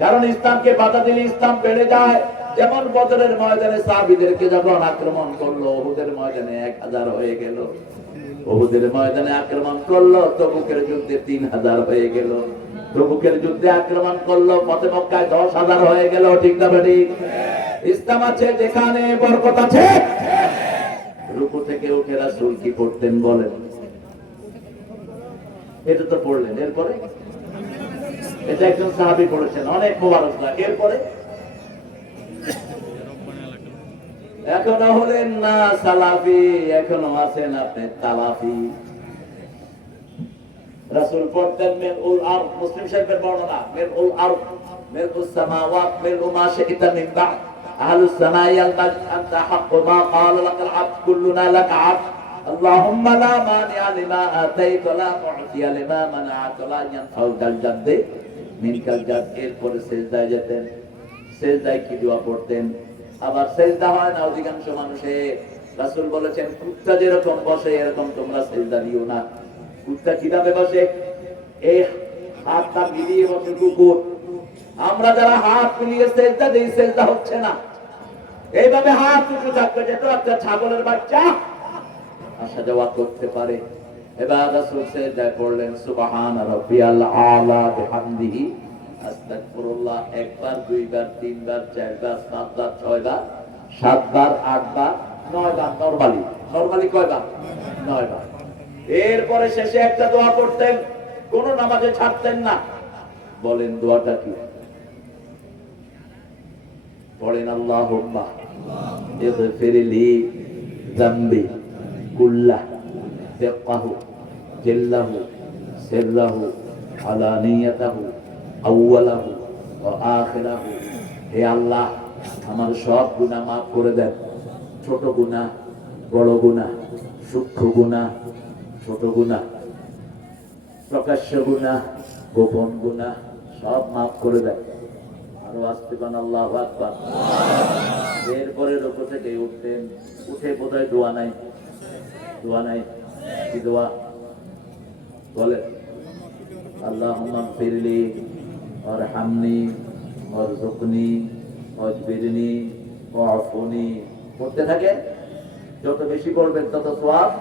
কারণ ইসলামকে বাধা দিলে ইসলাম বেড়ে যায়। যেমন বদরের ময়দানে সাহাবীদেরকে যখন আক্রমণ করলো, উহুদের ময়দানে 1000 হয়ে গেল। উহুদের ময়দানে আক্রমণ করলো, তবুকের যুদ্ধে 3000 হয়ে গেল। তবুকের যুদ্ধে আক্রমণ করলো, ফতে মক্কায় 10,000 হয়ে গেল, ঠিক না বেটি? ইসলাম আছে যেখানে বরকত আছে। রুকু থেকে উঠে রাসূল কি পড়তেন বলেন? এটা তো পড়লেন। এরপরে এটা একজন সাহাবী পড়েছেন, অনেক মোবারক লাগে। এরপরে এখনো হলেন না সালাফি, এখনো আছেন আপনি তালাফি। রাসূল পড়তেন মিলউল আরদ, মুসলিম শরীফের বর্ণনা, মিলউল আরদ মিলউস সামাওয়াত মিলউ মা শাইতা মিন বা'দ আহলুস সামাই আল মাজদ আনতা হাক্কু মা ক্বালা লাকাল আবদ কুল্লুনা লাকা আবদ আল্লাহুম্মা লা মানিআ লিমা আতাইতা ওয়া লা মু'তিয়া লিমা মানা'তা ওয়া লা ইয়ানফাউ যাল জাদ্দি মিনকাল জাদ। এরপরে সিজদায় যেতেন, সিজদায় কি দোয়া পড়তেন? আবার সিজদা হয় না অধিকাংশ মানুষে। রাসূল বলেছেন কুত্তা যেরকম বসে এরকম তোমরা সিজদা দিও না। কুত্তা কিভাবে বসে? এই হাতটা মিলিয়ে বসে কুকুর। আমরা যারা হাত মিলিয়ে সিজদা দেই, সিজদা হচ্ছে না। এইভাবে হাত উঁচু থাকবে যেটা একটা ছাগলের বাচ্চা আসা যাওয়া করতে পারে। এবার রাসূল সিজদায় পড়লেন সুবহান রাব্বিয়াল আলা বিহামদিহি আস্তাগফিরুল্লাহ। 1 বার 2 বার 3 বার 4 বার 7 বার 6 বার 7 বার 8 বার 9 বার। নরমালি কয় বার? 9 বার। এরপরে শেষে একটা দোয়া পড়তেন, কোন নামাজে ছাড়তেন না। বলেন দোয়াটা কি? পড়েন আল্লাহুম্মা ইগফিরলি যামবি কুল্লাহ দিক্কাহু জিল্লাহু সিররাহু আলানিয়াতাহু আউওয়ালাহু ওয়া আখিরাহু। হে আল্লাহ, আমার সব গুনাহ maaf করে দেন। ছোট গুনাহ, বড় গুনাহ, সূক্ষ্ম গুনাহ, ছোট গুনাহ, প্রকাশ্য গুনাহ, গোপন গুনাহ, সব maaf করে দেন। আরো আস্তে বলেন আল্লাহু আকবার। এরপরে রুকু থেকে উঠতেন, উঠে বোধহয় দোয়া নাই। দোয়া নাই? কি দোয়া বলে? আল্লাহুম্মা ফিরলি ওয়ারহামনি ওয়ারযুকনি ওয়াজবিরনি ওয়াফুনি। পড়তে থাকে, যত বেশি পড়বেন তত সওয়াব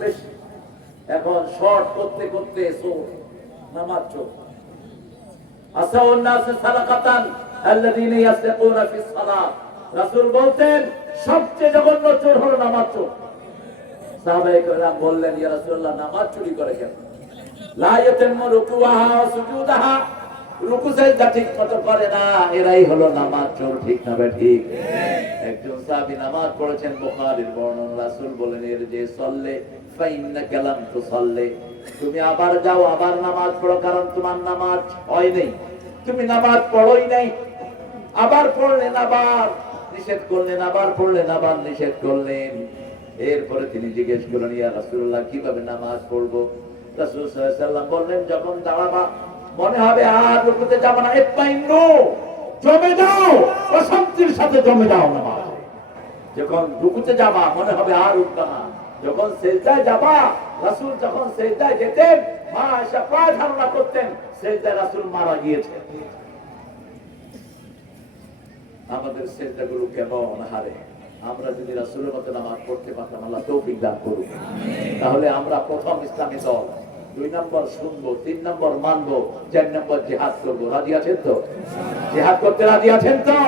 বেশি। এখন শর্ট করতে করতে নামাজ চোখ আসাউন নাস সালাকাতান আল্লাযীনা ইয়াসতাকুনা ফিস সালাত। রাসূল বলতেন সবচেয়ে জঘন্য চোর হলো নামাজ চোর। সাহাবায়ে কেরাম বললেন, ইয়া রাসূলুল্লাহ, নামাজ চুরি করে কেন? লা ইয়াতাম্মু রুকুআহা ওয়া সুজুদাহা, রুকু সিজদা ঠিক মতো করে না, এরাই হলো নামাজ চোর। ঠিক না ঠিক? একজন সাহাবী নামাজ পড়েছেন, বুখারীর বর্ণনা। রাসূল বলেন, এর যে সাল্লে ফাইন্নাকা লাম তুসাল্লি, তুমি আবার যাও, আবার নামাজ পড়ো, কারণ তোমার নামাজ হয় নাই, তুমি নামাজ পড়োই নাই। আবার পড়লেন, আবার নিষেধ করলেন, আবার পড়লেন, আবার নিষেধ করলেন। এরপরে তিনি জিজ্ঞেস করলেন, ইয়া রাসূলুল্লাহ, কিভাবে নামাজ পড়বো? রাসূল সাল্লাল্লাহু আলাইহি ওয়াসাল্লাম বললেন, যখন দাঁড়াবা মনে হবে আর রুকুতে যাবে না, ইতমাইন্নু, জমে যাও, প্রশান্তির সাথে জমে যাও নামাজ। যখন রুকুতে যাবা মনে হবে আর উঠবে না। যখন সিজদায় যাবা, রাসূল যখন সিজদায় যেতেন, মা আয়েশা প্রায় ধারণা করতেন সিজদায় রাসূল মারা গিয়েছেন। আমাদের সিজদাগুলো কেমন হারে! আমরা যদি রাসূলের মতো নামাজ পড়তে পারতাম, আল্লাহ তৌফিক দান করুন। তাহলে আমরা প্রথম ইসলামী দল, 2 নম্বর শুনবো, 3 নম্বর মানবো, 4 নম্বর জিহাদ করবো। রাজি আছেন তো? জিহাদ করতে রাজি আছেন তো?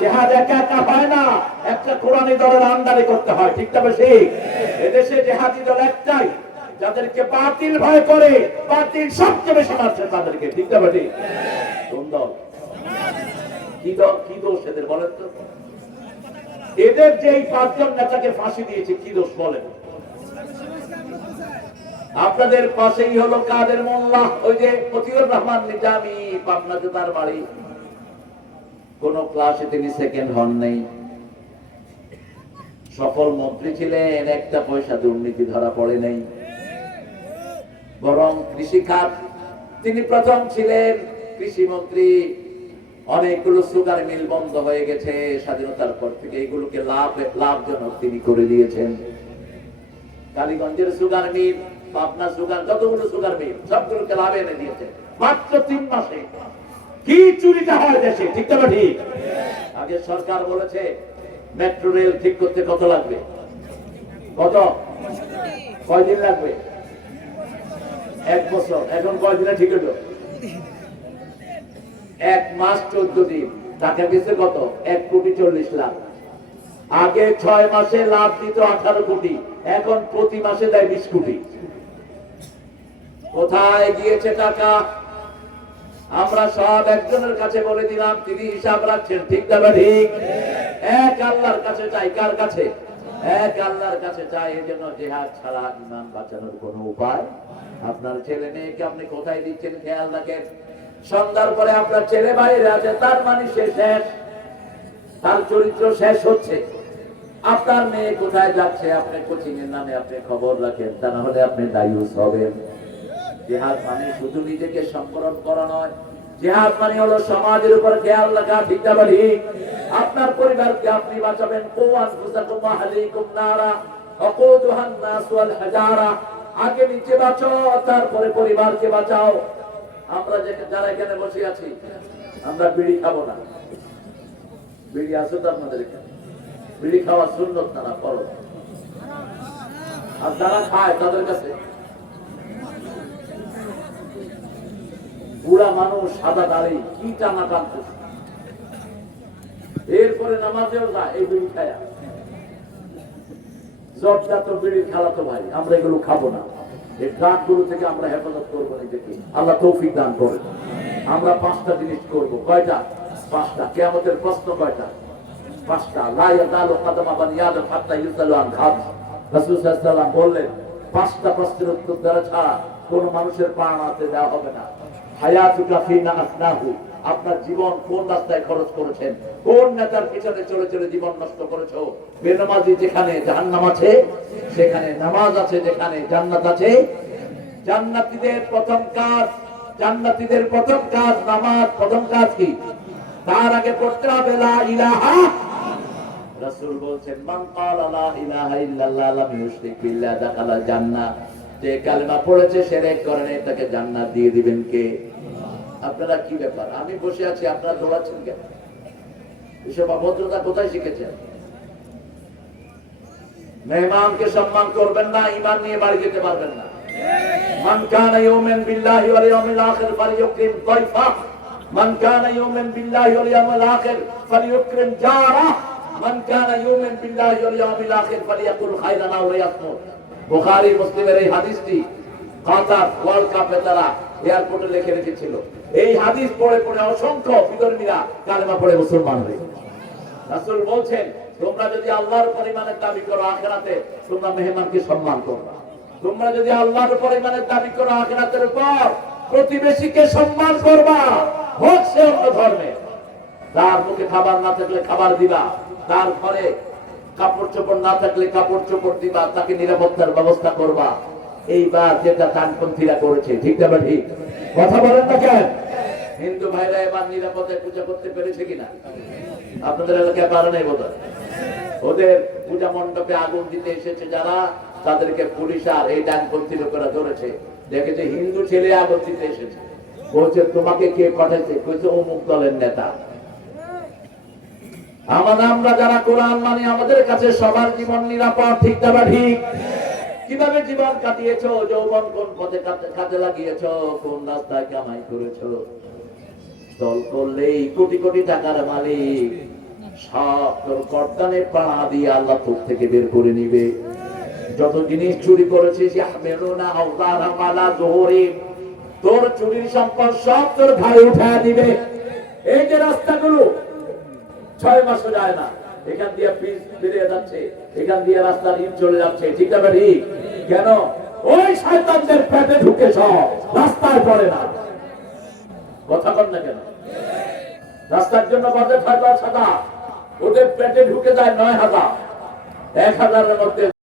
জিহাদ একা একা হয় না, একটা কোরআনী দলের আন্ডারে করতে হয়। ঠিক তবে ঠিক? এদেশে জিহাদি দল একটাই, যাদেরকে বাতিল ভয় করে, বাতিল সবচেয়ে বেশি মারছে তাদেরকে। ঠিক তবে ঠিক? কোন দল? কি দল? কি দোষ এদের বলেন তো? এদের যে এই 5 জন নেতাকে ফাঁসি দিয়েছে, কি দোষ বলেন? আপনাদের পাশেই হলো কাদের মোল্লা, ওই যে মতিউর রহমান নিজামী, পাবনাতে তার বাড়ি। কোন ক্লাসে তিনি সেকেন্ড হন নাই, সফল মন্ত্রী ছিলেন, একটা পয়সা দুর্নীতি ধরা পড়ে নাই। বরং কৃষি খাত তিনি প্রথম ছিলেন কৃষি মন্ত্রী। অনেকগুলো সুগার মিল বন্ধ হয়ে গেছে স্বাধীনতার পর থেকে, এগুলোকে লাভজনক তিনি করে দিয়েছেন। কালীগঞ্জের সুগার মিল, পাবনা সুগার, যতগুলো সুগার মিল সবগুলোকে লাভ এনে দিয়েছে মাত্র 3 মাসে। কি চুরিটা হয় দেশে! ঠিক না ঠিক? আগে সরকার বলেছে মেট্রো রেল ঠিক করতে কত লাগবে? কত? কয়দিন লাগবে? 1 বছর। এখন কয়দিনে ঠিক হলো? 1 মাস 14 দিন। টাকা দিচ্ছে কত? 1,40,00,000,000। আগে 6 মাসে লাভ দিত 18 কোটি, এখন প্রতি মাসে দেয় 20 কোটি। কোথায় গিয়েছে টাকা? আমরা সব একজনের কাছে বলে দিলাম, তিনি হিসাব রাখছেন। ঠিক না ঠিক? এক আল্লাহর কাছে চাই। কার কাছে? এক আল্লাহর কাছে চাই। এজন্য জিহাদ ছাড়া ঈমান বাঁচানোর কোনো উপায়। আপনার ছেলে মেয়েকে আপনি কোথায় দিচ্ছেন খেয়াল রাখেন। সন্ধ্যার পরে আপনার ছেলে বাইরে আছে, তার মানে সে শেষ, তার চরিত্র শেষ হচ্ছে। আপনার মেয়ে কোথায় যাচ্ছে, আপনি কোচিং এর নামে আপনি খবর রাখেন, তা না হলে আপনি দায়ুস হবেন। জিহাদ মানে শুধু নিজেকে সংবরণ করা নয়, জিহাদ মানে হলো সমাজের উপর খেয়াল রাখা। ঠিক না ঠিক? আপনার পরিবারকে আপনি বাঁচাবেন। আগে নিজে বাঁচো, তারপরে পরিবারকে বাঁচাও। আমরা যারা এখানে বসে আছি, আমরা বিড়ি খাবো না। বিড়ি আছে তো আপনাদের এখানে? বিড়ি খাওয়া সুন্নত না, ফরজ। আর যারা খায় তাদের কাছে বুড়া মানুষ, সাদা দাড়ি, কি টানা টানতেছে। এরপরে নামাজেও যায় এই বিড়ি খায়া। জবজাত বিড়ির খেলা তো ভাই, আমরা এগুলো খাবো না। এই ড্রাগ গুলো থেকে আমরা হেফাজত করবো নিজেকে। আল্লাহ তৌফিক দান করে। আমরা 5টা জিনিস করবো। কয়টা? 5টা। কিয়ামতের প্রশ্ন কয়টা? 5টা। লা ইয়াযালু কাদামা বানি আদম হাত্তা ইউসালু আন খামস। রাসূল সাল্লাল্লাহু আলাইহি ওয়াসাল্লাম বললেন, 5টা প্রশ্নের উত্তর দেওয়া ছাড়া কোন মানুষের পা নাড়তে দেওয়া হবে না। হায়াতুকা ফিনা আসনাহু, আপনার জীবন কোন রাস্তায় খরচ করেছেন, কোন নেতার পিছনে চলে চলে জীবন নষ্ট করেছো। বেনামাজি যেখানে জাহান্নাম আছে, সেখানে নামাজ আছে, যেখানে জান্নাত আছে। জান্নাতীদের প্রথম কাজ, জান্নাতীদের প্রথম কাজ নামাজ। প্রথম কাজ কি? তার আগে পড়তে হবে লা ইলাহা। রাসূল বলেন, মান ক্বালা লা ইলাহা ইল্লাল্লাহ লাম ইউশরিক বিল্লাহ দাখালাল জান্নাহ। যে কালেমা পড়েছে, শিরক করে নাই, তাকে জান্নাত দিয়ে দিবেন কে? আপনারা কি ব্যাপার? আমি বসে আছি, আপনারা দৌড়াচ্ছেন কেন? এসব অভদ্রতা কোথায় শিখেছেন? মেহমানকে সম্মান করবেন না, ঈমান নিয়ে বাড়ি যেতে পারবেন না। মান কানা ইউমিন বিল্লাহি ওয়াল ইয়াউমিল আখির ফালইউকরিম দাইফা। মান কানা ইউমিন বিল্লাহি ওয়াল ইয়াউমিল আখির ফালিয়ুকরিম জারাহ মান কানা ইউমিন বিল্লাহি ওয়াল ইয়াউমিল আখির ফালিয়াকুল খায়রান আও লিয়াসমুত। বুখারী মুসলিমের এই হাদিসটি কাতার ওয়ার্ল্ড কাপে তারা এয়ারপোর্টে লিখে রেখেছিল। এই হাদিস পড়ে পড়ে অসংখ্য বিধর্মীরা কালেমা পড়ে মুসলমান হয়ে। রাসূল বলছেন, তোমরা যদি আল্লাহর পরিমাণের দাবি করো আখিরাতে, তোমরা মেহমানকে সম্মান করবা। তোমরা যদি আল্লাহর পরিমাণের দাবি করো আখিরাতের উপর, প্রতিবেশীকে সম্মান করবা, হোক সে অন্য ধর্মের। তার মুখে খাবার না থাকলে খাবার দিবা, তার ঘরে কাপড় চোপড় না থাকলে কাপড় চোপড় দিবা, তাকে নিরাপত্তার ব্যবস্থা করবা। এইবার যেটা ডানপন্থীরা করেছে, ঠিক না ঠিক? কথা বলেন না কেন? হিন্দু ভাইরা এবার নিরাপদে পূজা করতে পেরেছে কিনা? আপনাদের এলাকায় পারে নাই বোধহয়। ওদের পূজা মণ্ডপে আগুন দিতে এসেছে যারা, তাদেরকে পুলিশ আর এই ডানপন্থী লোকেরা ধরেছে। দেখেছে হিন্দু ছেলে আগুন দিতে এসেছে, বলছে তোমাকে কে পাঠাইছে? কইছে অমুক দলের নেতা। আমরা যারা কোরআন মানি, আমাদের কাছে সবার জীবন নিরাপদ, ঠিক না ঠিক? কিভাবে জীবন কাটিয়েছো, যৌবন কোন পথে কাজে লাগিয়েছো, কোন রাস্তায় কামাই করেছো, দল করলেই কোটি কোটি টাকার মালিক, সব তোর গর্দানে পাড়া দিয়ে আল্লাহ তোর থেকে বের করে নিবে। যত জিনিস চুরি করেছিস, তোর চুরির সম্পদ সব তোর ঘাড়ে উঠায় দিবে। এই যে রাস্তাগুলো 6 মাসও যায় না, এখান দিয়ে পিচ বেরিয়ে যাচ্ছে, এখান দিয়ে রাস্তার ইট চলে যাচ্ছে, ঠিক না ঠিক? কেন? ওই শয়তানদের পেটে ঢুকে সব রাস্তায় পড়ে না। কথা বল না কেন? রাস্তার জন্য বাজেট 6,000 টাকা, ওদের পেটে ঢুকে যায় 9,000। 1,000-এর মধ্যে